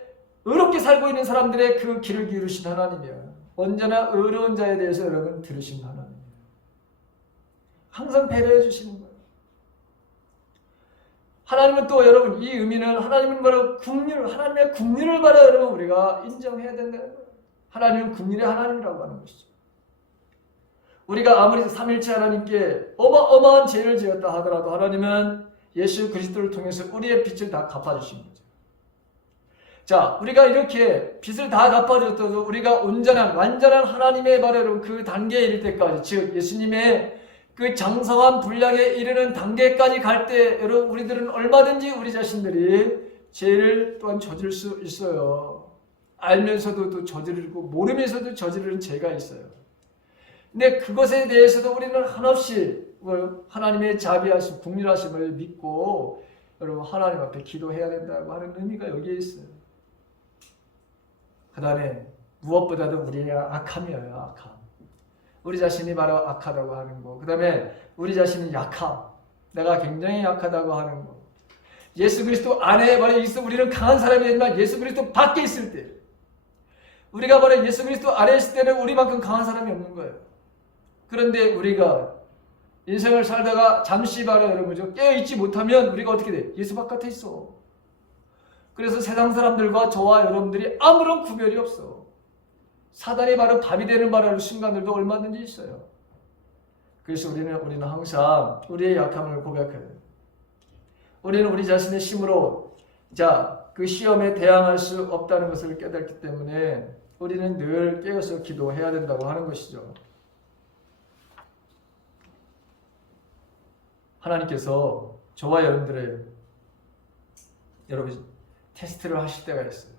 의롭게 살고 있는 사람들의 그 길을 기르신 하나님이야. 언제나 의로운 자에 대해서 여러분 들으신 하나님. 항상 배려해 주시는 거예요. 하나님은 또 여러분 이 의미는 하나님은 바로 하나님의 국률을 바로 여러분 우리가 인정해야 된다는 거예요. 하나님은 국률의 하나님이라고 하는 것이죠. 우리가 아무리 삼일체 하나님께 어마어마한 죄를 지었다 하더라도 하나님은 예수 그리스도를 통해서 우리의 빚을 다 갚아주신 거죠. 자, 우리가 이렇게 빚을 다 갚아줬더라도 우리가 완전한 하나님의 바로 여러분 그 단계에 이를 때까지 즉 예수님의 그 장성한 분량에 이르는 단계까지 갈 때 여러분 우리들은 얼마든지 우리 자신들이 죄를 또한 저질 수 있어요. 알면서도 또 저지르고 모르면서도 저지르는 죄가 있어요. 근데 그것에 대해서도 우리는 한없이 하나님의 자비하심, 국률하심을 믿고 여러분 하나님 앞에 기도해야 된다고 하는 의미가 여기에 있어요. 그 다음에 무엇보다도 우리의 악함이에요. 악함. 우리 자신이 바로 악하다고 하는 거. 그 다음에 우리 자신이 약함. 내가 굉장히 약하다고 하는 거. 예수 그리스도 안에 바로 있어 우리는 강한 사람이지만 예수 그리스도 밖에 있을 때 우리가 바로 예수 그리스도 안에 있을 때는 우리만큼 강한 사람이 없는 거예요. 그런데 우리가 인생을 살다가 잠시 바로 여러분 깨어있지 못하면 우리가 어떻게 돼? 예수 바깥에 있어. 그래서 세상 사람들과 저와 여러분들이 아무런 구별이 없어. 사단이 바로 밥이 되는 바라는 순간들도 얼마든지 있어요. 그래서 우리는 항상 우리의 약함을 고백해야 돼요. 우리는 우리 자신의 힘으로 그 시험에 대항할 수 없다는 것을 깨닫기 때문에 우리는 늘 깨어서 기도해야 된다고 하는 것이죠. 하나님께서 저와 여러분 테스트를 하실 때가 있어요.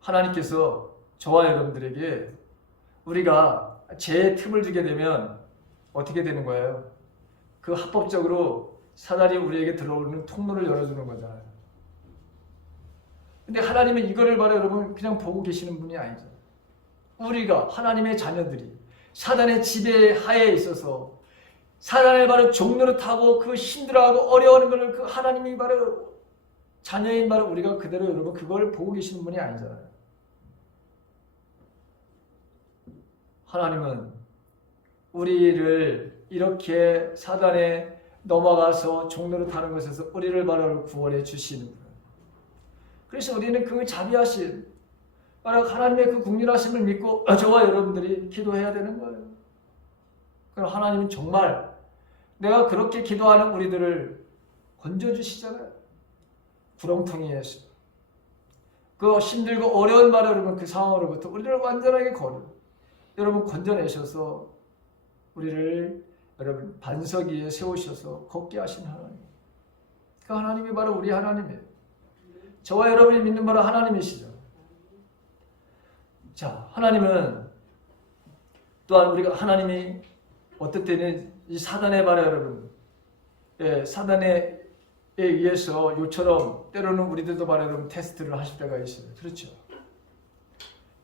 하나님께서 저와 여러분들에게 우리가 죄의 틈을 주게 되면 어떻게 되는 거예요? 그 합법적으로 사단이 우리에게 들어오는 통로를 열어주는 거잖아요. 근데 하나님은 이거를 바로 여러분 그냥 보고 계시는 분이 아니죠. 우리가 하나님의 자녀들이 사단의 지배하에 있어서 사단을 바로 종로로 타고 그 힘들어하고 어려워하는 것을 그 하나님이 바로 자녀인 바로 우리가 그대로 여러분 그걸 보고 계시는 분이 아니잖아요. 하나님은 우리를 이렇게 사단에 넘어가서 종로로 타는 것에서 우리를 바로 구원해 주시는 거예요. 그래서 우리는 그 자비하심, 바로 하나님의 그 국률하심을 믿고 저와 여러분들이 기도해야 되는 거예요. 그럼 하나님은 정말 내가 그렇게 기도하는 우리들을 건져주시잖아요. 구렁텅이에서 그 힘들고 어려운 바로 여러분 그 상황으로부터 우리를 완전하게 여러분 건져내셔서 우리를 여러분 반석 위에 세우셔서 걷게 하신 하나님. 그 하나님이 바로 우리 하나님이에요. 저와 여러분이 믿는 바로 하나님이시죠. 자, 하나님은 또한 우리가 하나님이 어떨 때는 이 사단의 바로 여러분, 사단에 의해서 요처럼 때로는 우리들도 바로 여러분 테스트를 하실 때가 있어요. 그렇죠?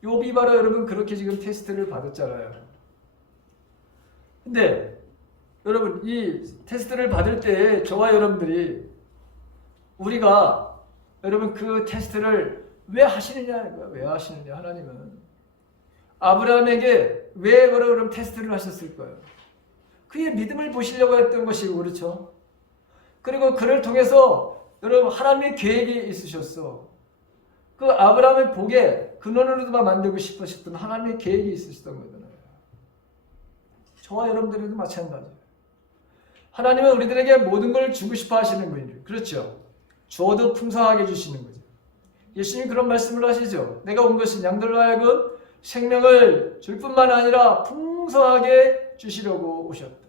욥이 바로 여러분 그렇게 지금 테스트를 받았잖아요. 근데 여러분 이 테스트를 받을 때 저와 여러분들이 우리가 여러분 그 테스트를 왜 하시느냐? 왜 하시느냐? 하나님은 아브라함에게 왜 그런 테스트를 하셨을 거예요? 그의 믿음을 보시려고 했던 것이고, 그렇죠? 그리고 그를 통해서 여러분 하나님의 계획이 있으셨어. 그 아브라함의 복에 근원으로만 만들고 싶으셨던 하나님의 계획이 있으셨던 거잖아요. 저와 여러분들에도 마찬가지예요. 하나님은 우리들에게 모든 걸 주고 싶어 하시는 분이에요. 그렇죠? 주어도 풍성하게 주시는 거죠. 예수님이 그런 말씀을 하시죠. 내가 온 것은 양들로 하여금 생명을 줄 뿐만 아니라 풍성하게 주시려고 오셨다.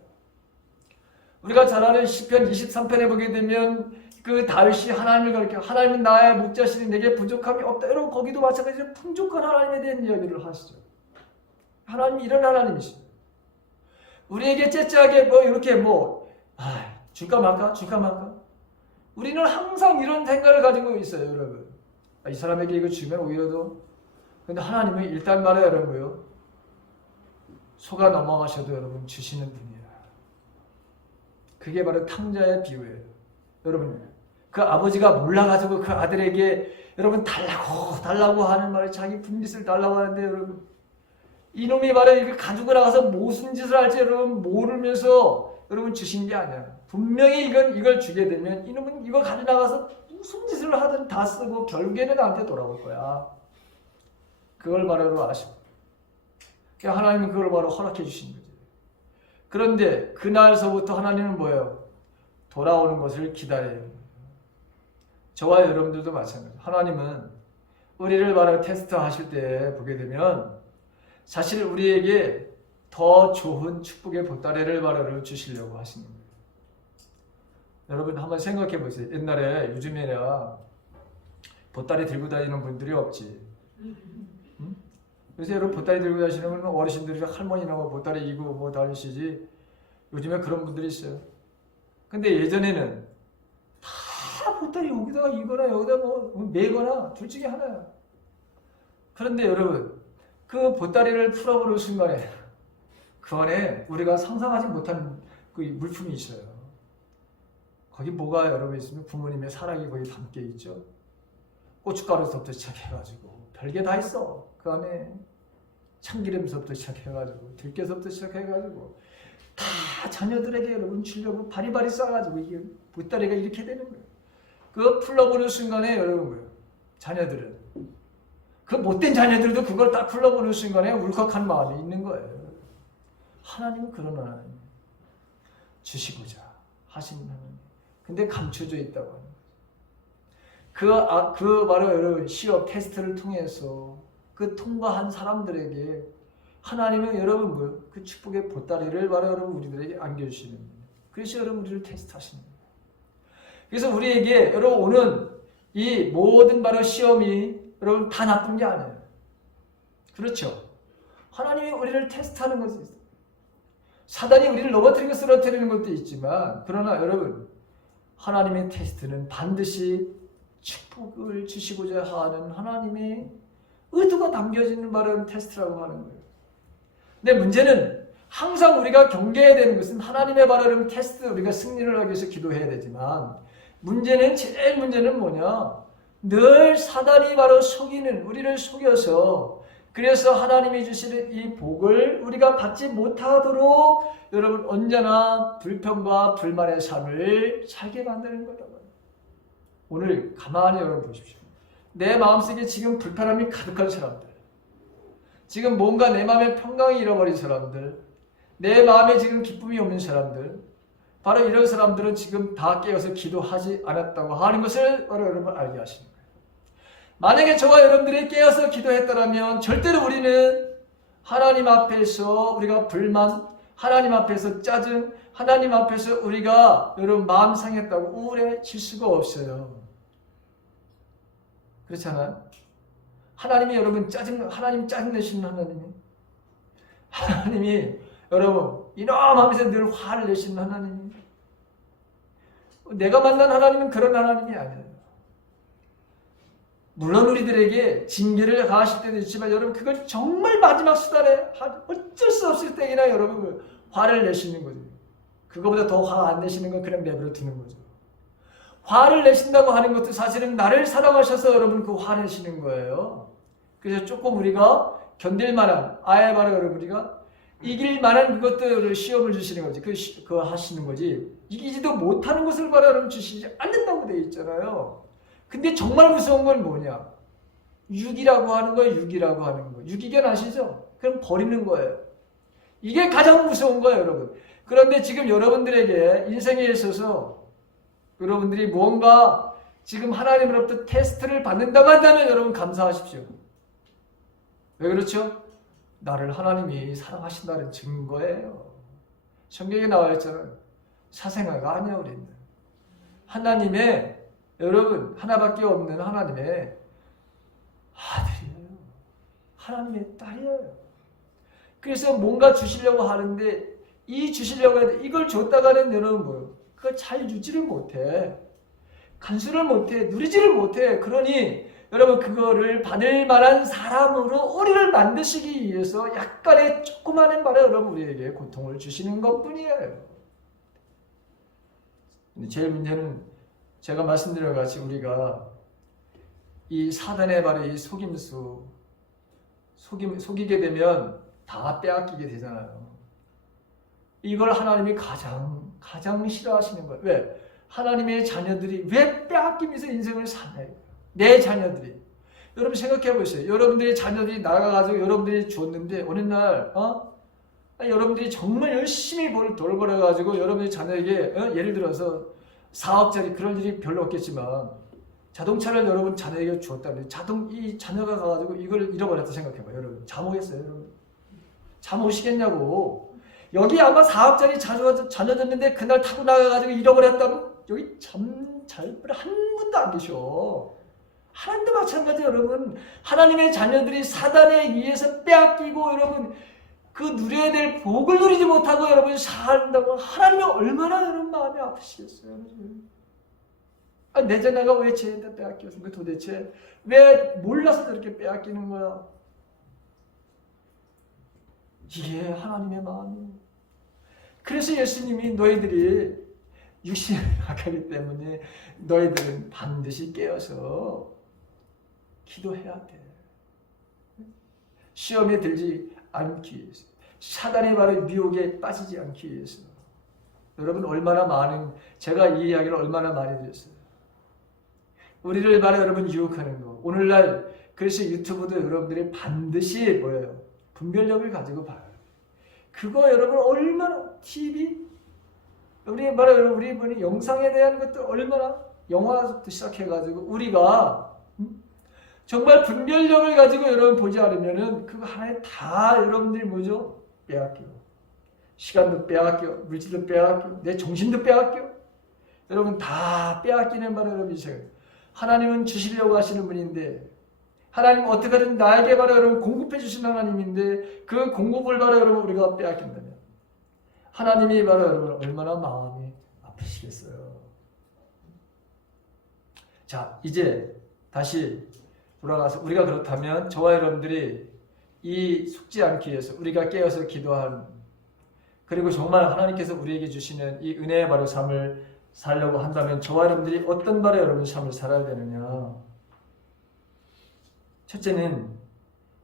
우리가 잘 아는 시편 23편에 보게 되면 그 다윗이 하나님을 가리켜 하나님은 나의 목자시니 내게 부족함이 없다. 여러분 거기도 마찬가지로 풍족한 하나님에 대한 이야기를 하시죠. 하나님이 이런 하나님이시죠. 우리에게 째째하게 이렇게 줄까 말까? 우리는 항상 이런 생각을 가지고 있어요, 여러분. 이 사람에게 이거 주면 오히려 더. 근데 하나님은 일단 말해요, 여러분. 속아 넘어가셔도 여러분 주시는 분이에요. 그게 바로 탕자의 비유예요. 여러분, 그 아버지가 몰라가지고 그 아들에게 여러분 달라고 하는 말에 자기 분깃을 달라고 하는데 여러분 이놈이 말에 이걸 가지고 나가서 무슨 짓을 할지 여러분 모르면서 여러분 주신 게 아니야. 분명히 이걸 주게 되면 이놈은 이거 가지고 나가서 무슨 짓을 하든 다 쓰고 결국에는 나한테 돌아올 거야. 그걸 바로 아시고 하나님은 그걸 바로 허락해 주신 거지. 그런데 그날서부터 하나님은 뭐예요? 돌아오는 것을 기다려요. 저와 여러분들도 마찬가지예요. 하나님은 우리를 바로 테스트하실 때 보게 되면 사실 우리에게 더 좋은 축복의 보따리를 바로 주시려고 하시는 거예요. 여러분 한번 생각해 보세요. 옛날에 요즘에야 보따리 들고 다니는 분들이 없지. 응? 요새 여러분 보따리 들고 다니시는 어르신들이 할머니나 보따리 이고 다니시지. 요즘에 그런 분들이 있어요. 근데 예전에는 다 보따리 여기다가 이거나 여기다 매거나 둘 중에 하나야. 그런데 여러분 그 보따리를 풀어보는 순간에 그 안에 우리가 상상하지 못한 그 물품이 있어요. 거기 뭐가 여러분 있으면 부모님의 사랑이 거기 담겨 있죠. 고춧가루서부터 시작해가지고 별게 다 있어. 그 안에 참기름서부터 시작해가지고 들깨서부터 시작해가지고 다 자녀들에게 여러분 주려고 바리바리 싸가지고 이게 보따리가 이렇게 되는 거예요. 그거 풀러보는 순간에 여러분 자녀들은 그 못된 자녀들도 그걸 딱 풀러보는 순간에 울컥한 마음이 있는 거예요. 하나님은 그런 하나님 주시고자 하시는 하나님. 근데 감춰져 있다고 하는 거죠. 그 바로 여러분 시험 테스트를 통해서 그 통과한 사람들에게 하나님은 여러분 그 축복의 보따리를 바로 여러분 우리들에게 안겨주시는 거예요. 그래서 여러분 우리를 테스트하시는 거예요. 그래서 우리에게 여러분 오는 이 모든 바로 시험이 여러분 다 나쁜 게 아니에요. 그렇죠? 하나님이 우리를 테스트하는 것이 있어요. 사단이 우리를 넘어뜨리고 쓰러뜨리는 것도 있지만 그러나 여러분 하나님의 테스트는 반드시 축복을 주시고자 하는 하나님의 의도가 담겨지는 바로 테스트라고 하는 거예요. 근데 문제는 항상 우리가 경계해야 되는 것은 하나님의 바로 테스트 우리가 승리를 하기 위해서 기도해야 되지만 제일 문제는 뭐냐? 늘 사단이 바로 우리를 속여서 그래서 하나님이 주시는 이 복을 우리가 받지 못하도록 여러분 언제나 불평과 불만의 삶을 살게 만드는 거다. 오늘 가만히 여러분 보십시오. 내 마음속에 지금 불편함이 가득한 사람들, 지금 뭔가 내 마음의 평강이 잃어버린 사람들, 내 마음에 지금 기쁨이 없는 사람들, 바로 이런 사람들은 지금 다 깨어서 기도하지 않았다고 하는 것을 바로 여러분 알게 하시는 거예요. 만약에 저와 여러분들이 깨어서 기도했다면 절대로 우리는 하나님 앞에서 우리가 불만, 하나님 앞에서 짜증, 하나님 앞에서 우리가 여러분 마음 상했다고 우울해질 수가 없어요. 그렇잖아요? 하나님이 여러분 하나님 짜증내시는 하나님이 여러분 이놈 하면서 늘 화를 내시는 하나님이 내가 만난 하나님은 그런 하나님이 아니에요. 물론 우리들에게 징계를 가하실 때도 있지만 여러분 그걸 정말 마지막 수단에 어쩔 수 없을 때이나 여러분 화를 내시는 거죠. 그거보다 더 화 안 내시는 건 그냥 내버려 두는 거죠. 화를 내신다고 하는 것도 사실은 나를 사랑하셔서 여러분 그 화내시는 거예요. 그래서 조금 우리가 견딜 만한 바로 여러분 우리가 이길 만한 그것들을 시험을 주시는 거지. 그거 하시는 거지. 이기지도 못하는 것을 바라는 주시지 않는다고 되어 있잖아요. 근데 정말 무서운 건 뭐냐? 육이라고 하는 거예요. 육이라고 하는 거. 유기견 아시죠? 그럼 버리는 거예요. 이게 가장 무서운 거예요, 여러분. 그런데 지금 여러분들에게 인생에 있어서 여러분들이 무언가 지금 하나님으로부터 테스트를 받는다고 한다면 여러분 감사하십시오. 왜 그렇죠? 나를 하나님이 사랑하신다는 증거예요. 성경에 나와 있잖아요. 사생아가 아니야 우리는. 하나님의 여러분 하나밖에 없는 하나님의 아들이에요. 하나님의 딸이에요. 그래서 뭔가 주시려고 하는데 이 주시려고 하는데 이걸 줬다가는 여러분 뭐예요? 그걸 잘 유지를 못해. 간수를 못해. 누리지를 못해. 그러니 여러분 그거를 받을 만한 사람으로 우리를 만드시기 위해서 약간의 조그마한 말에 여러분 우리에게 고통을 주시는 것뿐이에요. 근데 제일 문제는 제가 말씀드린 것 같이 우리가 이 사단의 말에 이 속이게 되면 다 빼앗기게 되잖아요. 이걸 하나님이 가장 싫어하시는 거예요. 왜? 하나님의 자녀들이 왜 빼앗기면서 인생을 사나요? 내 자녀들이. 여러분 생각해 보세요. 여러분들의 자녀들이 나가가지고 여러분들이 줬는데 어느 날 여러분들이 정말 열심히 돈 벌어가지고 여러분의 자녀에게 예를 들어서 4억짜리 그런 일이 별로 없겠지만 자동차를 여러분 자녀에게 주었다면 이 자녀가 가가지고 이걸 잃어버렸다 생각해봐요. 여러분 잠 오겠어요? 여러분 잠 오시겠냐고. 여기 아마 4억짜리 자녀 줬는데 그날 타고 나가가지고 잃어버렸다면 여기 잠 잘 한 분도 안 계셔. 하나님도 마찬가지. 여러분 하나님의 자녀들이 사단에 의해서 빼앗기고 여러분 그 누려야 될 복을 누리지 못하고 여러분 산다고 하나님이 얼마나 여러분 마음이 아프시겠어요. 내 자녀가 왜 쟤한테 빼앗겼습니까? 도대체 왜 몰라서 저렇게 빼앗기는 거야? 이게 하나님의 마음이에요. 그래서 예수님이 너희들이 육신을 나가기 때문에 너희들은 반드시 깨어서 기도해야 돼. 시험에 들지 않기 위해서. 사단의 말의 미혹에 빠지지 않기 위해서. 여러분 얼마나 많은 제가 이 이야기를 얼마나 많이 드렸어요. 우리를 말해 여러분 유혹하는 거. 오늘날 그래서 유튜브도 여러분들이 반드시 뭐예요? 분별력을 가지고 봐요. 그거 여러분 얼마나 TV 우리 말해 여러분 우리 분이 영상에 대한 것도 얼마나 영화부터 시작해가지고 우리가 정말 분별력을 가지고 여러분 보지 않으면은 그거 하나에 다 여러분들이 뭐죠? 빼앗겨. 시간도 빼앗겨, 물질도 빼앗겨, 내 정신도 빼앗겨. 여러분 다 빼앗기는 바로 여러분 이세요. 하나님은 주시려고 하시는 분인데 하나님은 어떻게든 나에게 바로 여러분 공급해 주시는 하나님인데 그 공급을 바로 여러분 우리가 빼앗긴다면 하나님이 바로 여러분 얼마나 마음이 아프시겠어요. 자 이제 다시 돌아가서 우리가 그렇다면 저와 여러분들이 이 속지 않기 위해서 우리가 깨어서 기도한 그리고 정말 하나님께서 우리에게 주시는 이 은혜의 바로 삶을 살려고 한다면 저와 여러분들이 어떤 바로 여러분 삶을 살아야 되느냐. 첫째는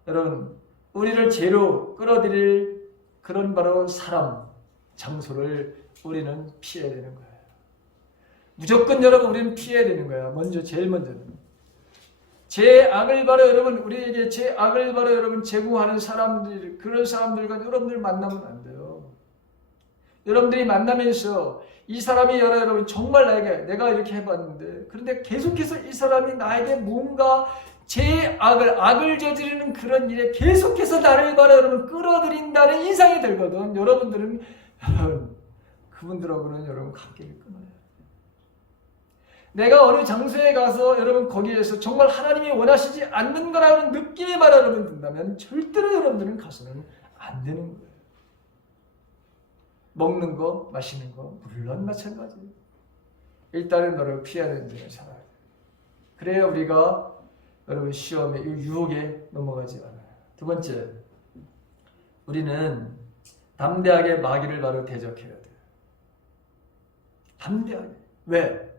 여러분 우리를 죄로 끌어들일 그런 바로 사람 장소를 우리는 피해야 되는 거예요. 무조건 여러분 우리는 피해야 되는 거야. 제일 먼저는 제 악을 바로 여러분 우리에게 제 악을 바로 여러분 제공하는 사람들 그런 사람들과 여러분들 만나면 안 돼요. 여러분들이 만나면서 이 사람이 여러분 정말 내가 이렇게 해봤는데 그런데 계속해서 이 사람이 나에게 뭔가 제 악을 저지르는 그런 일에 계속해서 나를 바로 여러분 끌어들인다는 인상이 들거든. 여러분들은 그분들하고는 여러분 관계를 끊어요. 내가 어느 장소에 가서 여러분 거기에서 정말 하나님이 원하시지 않는 거라는 느낌이 바로 여러분 든다면 절대로 여러분들은 가서는 안 되는 거예요. 먹는 거, 마시는 거 물론 마찬가지예요. 일단은 너를 피해야 되는 데를 살아야 돼요. 그래야 우리가 여러분 시험에 유혹에 넘어가지 않아요. 두 번째, 우리는 담대하게 마귀를 바로 대적해야 돼요. 담대하게. 왜?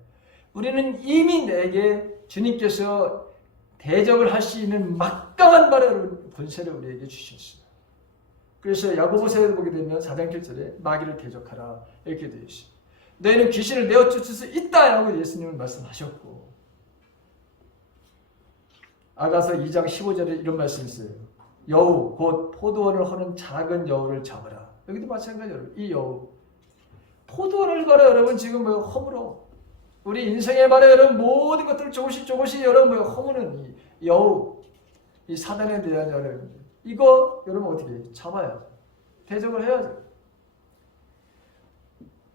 우리는 이미 내게 주님께서 대적을 할 수 있는 막강한 바로 권세를 우리에게 주셨어요. 그래서 야고보서에 보게 되면 4장 7절에 마귀를 대적하라 이렇게 되어 있어요. 너희는 귀신을 내어 쫓을 수 있다라고 예수님은 말씀하셨고, 아가서 2장 15절에 이런 말씀이 있어요. 여우 곧 포도원을 허는 작은 여우를 잡아라. 여기도 마찬가지예요. 이 여우 포도원을 봐라 여러분. 지금 뭐 허물어. 우리 인생에 말해 여러분 모든 것들을 조금씩 여러분 뭐 허무는 이 여우, 이 사단에 대한 여러분 이거 여러분 어떻게 잡아야죠. 대적을 해야죠.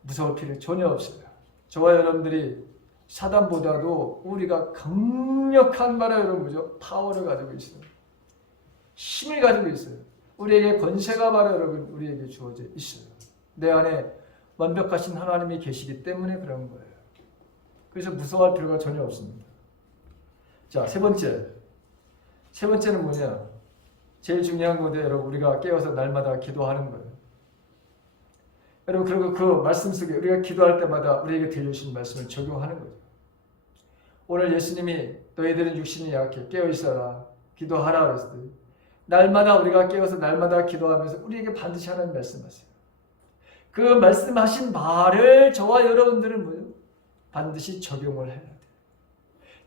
무서울 필요 전혀 없어요. 저와 여러분들이 사단보다도 우리가 강력한 말에 여러분 뭐죠? 파워를 가지고 있어요. 힘을 가지고 있어요. 우리에게 권세가 바로 여러분 우리에게 주어져 있어요. 내 안에 완벽하신 하나님이 계시기 때문에 그런 거예요. 그래서 무서워할 필요가 전혀 없습니다. 자, 세 번째는 뭐냐? 제일 중요한 건데 여러분 우리가 깨어서 날마다 기도하는 거예요. 여러분 그리고 그 말씀 속에 우리가 기도할 때마다 우리에게 들려주신 말씀을 적용하는 거죠. 오늘 예수님이 너희들은 육신이 약해 깨어 있어라 기도하라 그랬을 때 날마다 우리가 깨어서 날마다 기도하면서 우리에게 반드시 하나님 말씀하세요. 그 말씀하신 말을 저와 여러분들은 뭐예요? 반드시 적용을 해야 돼요.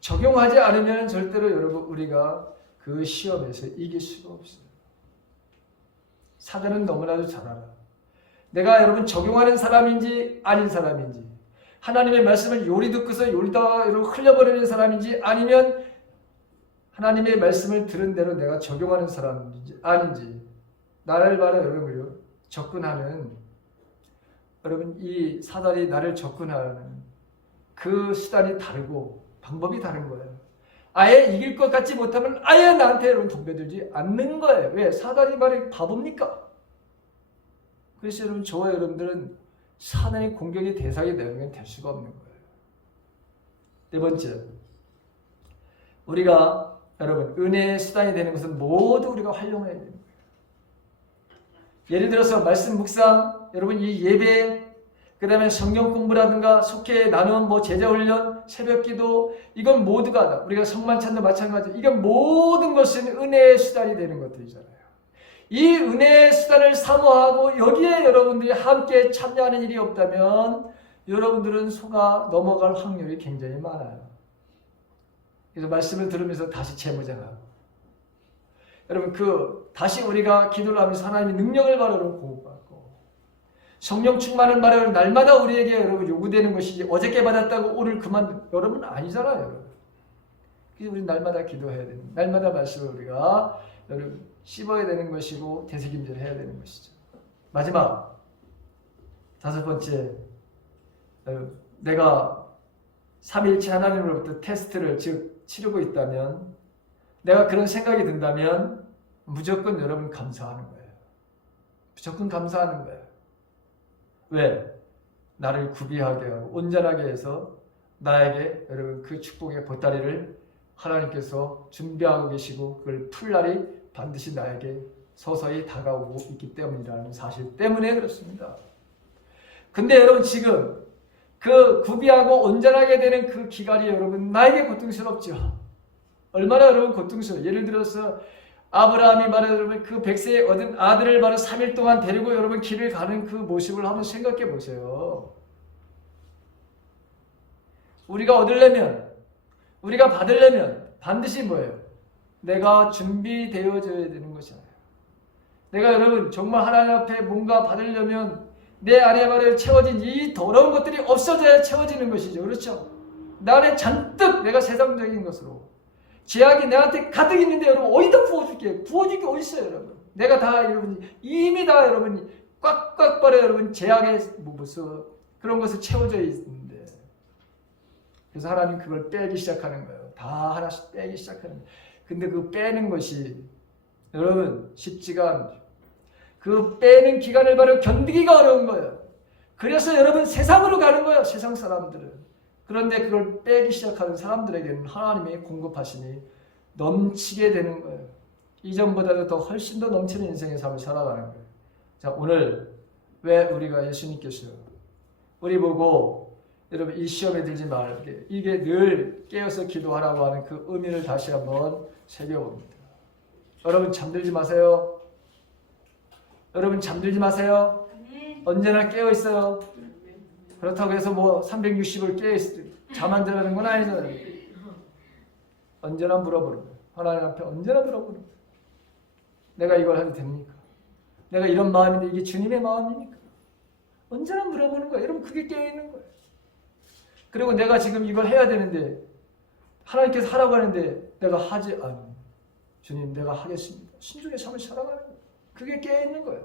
적용하지 않으면 절대로 여러분 우리가 그 시험에서 이길 수가 없어요. 사단은 너무나도 잘 알아. 내가 여러분 적용하는 사람인지 아닌 사람인지, 하나님의 말씀을 요리 듣고서 요리다가 여러분 흘려버리는 사람인지, 아니면 하나님의 말씀을 들은 대로 내가 적용하는 사람인지 아닌지, 나를 바로 여러분 접근하는 여러분 이 사단이 나를 접근하는 그 수단이 다르고 방법이 다른 거예요. 아예 이길 것 같지 못하면 아예 나한테 여러분 덤벼들지 않는 거예요. 왜? 사단이 말이 바보입니까? 그래서 여러분 저와 여러분들은 사단의 공격의 대상이 되면 될 수가 없는 거예요. 네 번째, 우리가 여러분 은혜의 수단이 되는 것은 모두 우리가 활용해야 되는 거예요. 예를 들어서 말씀 묵상, 여러분 이 예배, 그 다음에 성경 공부라든가 속회 나눔, 제자 훈련, 새벽 기도, 이건 모두가 다 우리가 성만 찾는 마찬가지. 이건 모든 것은 은혜의 수단이 되는 것들이잖아요. 이 은혜의 수단을 사모하고 여기에 여러분들이 함께 참여하는 일이 없다면 여러분들은 속아 넘어갈 확률이 굉장히 많아요. 그래서 말씀을 들으면서 다시 재무장하고, 여러분 다시 우리가 기도를 하면서 하나님의 능력을 바로 공부받고, 성령 충만을 바로 날마다 우리에게 여러분 요구되는 것이지 어저께 받았다고 오늘 여러분 아니잖아요. 여러분. 그래서 우리 날마다 기도해야 됩니다. 날마다 말씀을 우리가 여러분 씹어야 되는 것이고 되새김질을 해야 되는 것이죠. 마지막 다섯 번째, 내가 삼위일체 하나님으로부터 테스트를 즉 치르고 있다면, 내가 그런 생각이 든다면 무조건 여러분 감사하는 거예요. 무조건 감사하는 거예요. 왜? 나를 구비하게 하고 온전하게 해서 나에게 여러분 그 축복의 보따리를 하나님께서 준비하고 계시고 그걸 풀 날이 반드시 나에게 서서히 다가오고 있기 때문이라는 사실 때문에 그렇습니다. 근데 여러분 지금 그 구비하고 온전하게 되는 그 기간이 여러분 나에게 고통스럽죠. 얼마나 여러분 고통스러워요. 예를 들어서 아브라함이 바로 여러분 그 100세에 얻은 아들을 바로 3일 동안 데리고 여러분 길을 가는 그 모습을 한번 생각해 보세요. 우리가 얻으려면, 우리가 받으려면 반드시 뭐예요? 내가 준비되어져야 되는 것이잖아요. 내가 여러분 정말 하나님 앞에 뭔가 받으려면 내 안에 바로 채워진 이 더러운 것들이 없어져야 채워지는 것이죠. 그렇죠? 나 안에 잔뜩 내가 세상적인 것으로 죄악이 내한테 가득 있는데 여러분 어디다 부어줄게? 부어줄 게 어디 있어요, 여러분? 내가 다 여러분 이미 다 여러분 꽉꽉 빨아 여러분 죄악의 무슨 그런 것을 채워져 있는데, 그래서 하나님 그걸 빼기 시작하는 거예요. 다 하나씩 빼기 시작하는 거예요. 근데 그 빼는 것이 여러분 쉽지가 않죠. 그 빼는 기간을 바로 견디기가 어려운 거예요. 그래서 여러분 세상으로 가는 거예요. 세상 사람들은. 그런데 그걸 빼기 시작하는 사람들에게는 하나님의 공급하심이 넘치게 되는 거예요. 이전보다도 더 훨씬 더 넘치는 인생의 삶을 살아가는 거예요. 자, 오늘 왜 우리가 예수님께서 우리 보고 여러분 이 시험에 들지 말게, 이게 늘 깨어서 기도하라고 하는 그 의미를 다시 한번 새겨봅니다. 여러분 잠들지 마세요. 여러분 잠들지 마세요. 언제나 깨어 있어요. 그렇다고 해서 뭐 360을 깨어 잠 안 들어가는 건 아니잖아요. 언제나 물어보는 거예요. 하나님 앞에 언제나 물어보는 거예요. 내가 이걸 해도 됩니까? 내가 이런 마음인데 이게 주님의 마음입니까? 언제나 물어보는 거예요. 여러분 그게 깨어 있는 거예요. 그리고 내가 지금 이걸 해야 되는데 하나님께서 하라고 하는데 내가 하지 않으면 주님 내가 하겠습니다. 신중의 삶을 살아가는 거예요. 그게 깨어있는 거예요.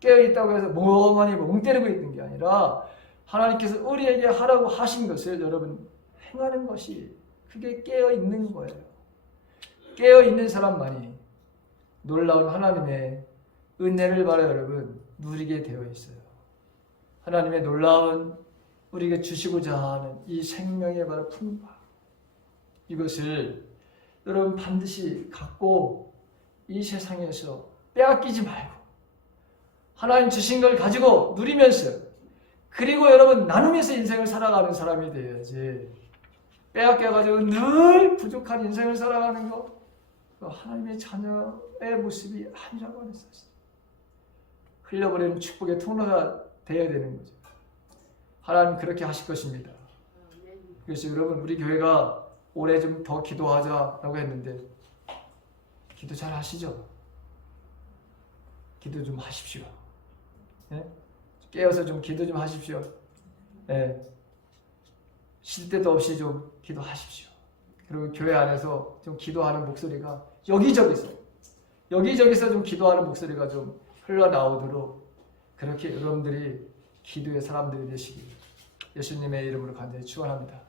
깨어있다고 해서 멍하니 멍 때리고 있는 게 아니라 하나님께서 우리에게 하라고 하신 것을 여러분 행하는 것이 그게 깨어있는 거예요. 깨어있는 사람만이 놀라운 하나님의 은혜를 바로 여러분 누리게 되어 있어요. 하나님의 놀라운 우리에게 주시고자 하는 이 생명의 바로 풍파 이것을 여러분 반드시 갖고 이 세상에서 빼앗기지 말고 하나님 주신 걸 가지고 누리면서 그리고 여러분 나누면서 인생을 살아가는 사람이 되어야지 빼앗겨가지고 늘 부족한 인생을 살아가는 거 하나님의 자녀의 모습이 아니라고 하는 사실. 흘려버리는 축복의 통로가 되어야 되는 거죠. 하나님 그렇게 하실 것입니다. 그래서 여러분 우리 교회가 올해 좀 더 기도하자라고 했는데 기도 잘 하시죠? 기도 좀 하십시오. 네? 깨어서 좀 기도 좀 하십시오. 네. 쉴 때도 없이 좀 기도하십시오. 그리고 교회 안에서 좀 기도하는 목소리가 여기저기서 좀 기도하는 목소리가 좀 흘러나오도록 그렇게 여러분들이 기도의 사람들이 되시길 예수님의 이름으로 간절히 축원합니다.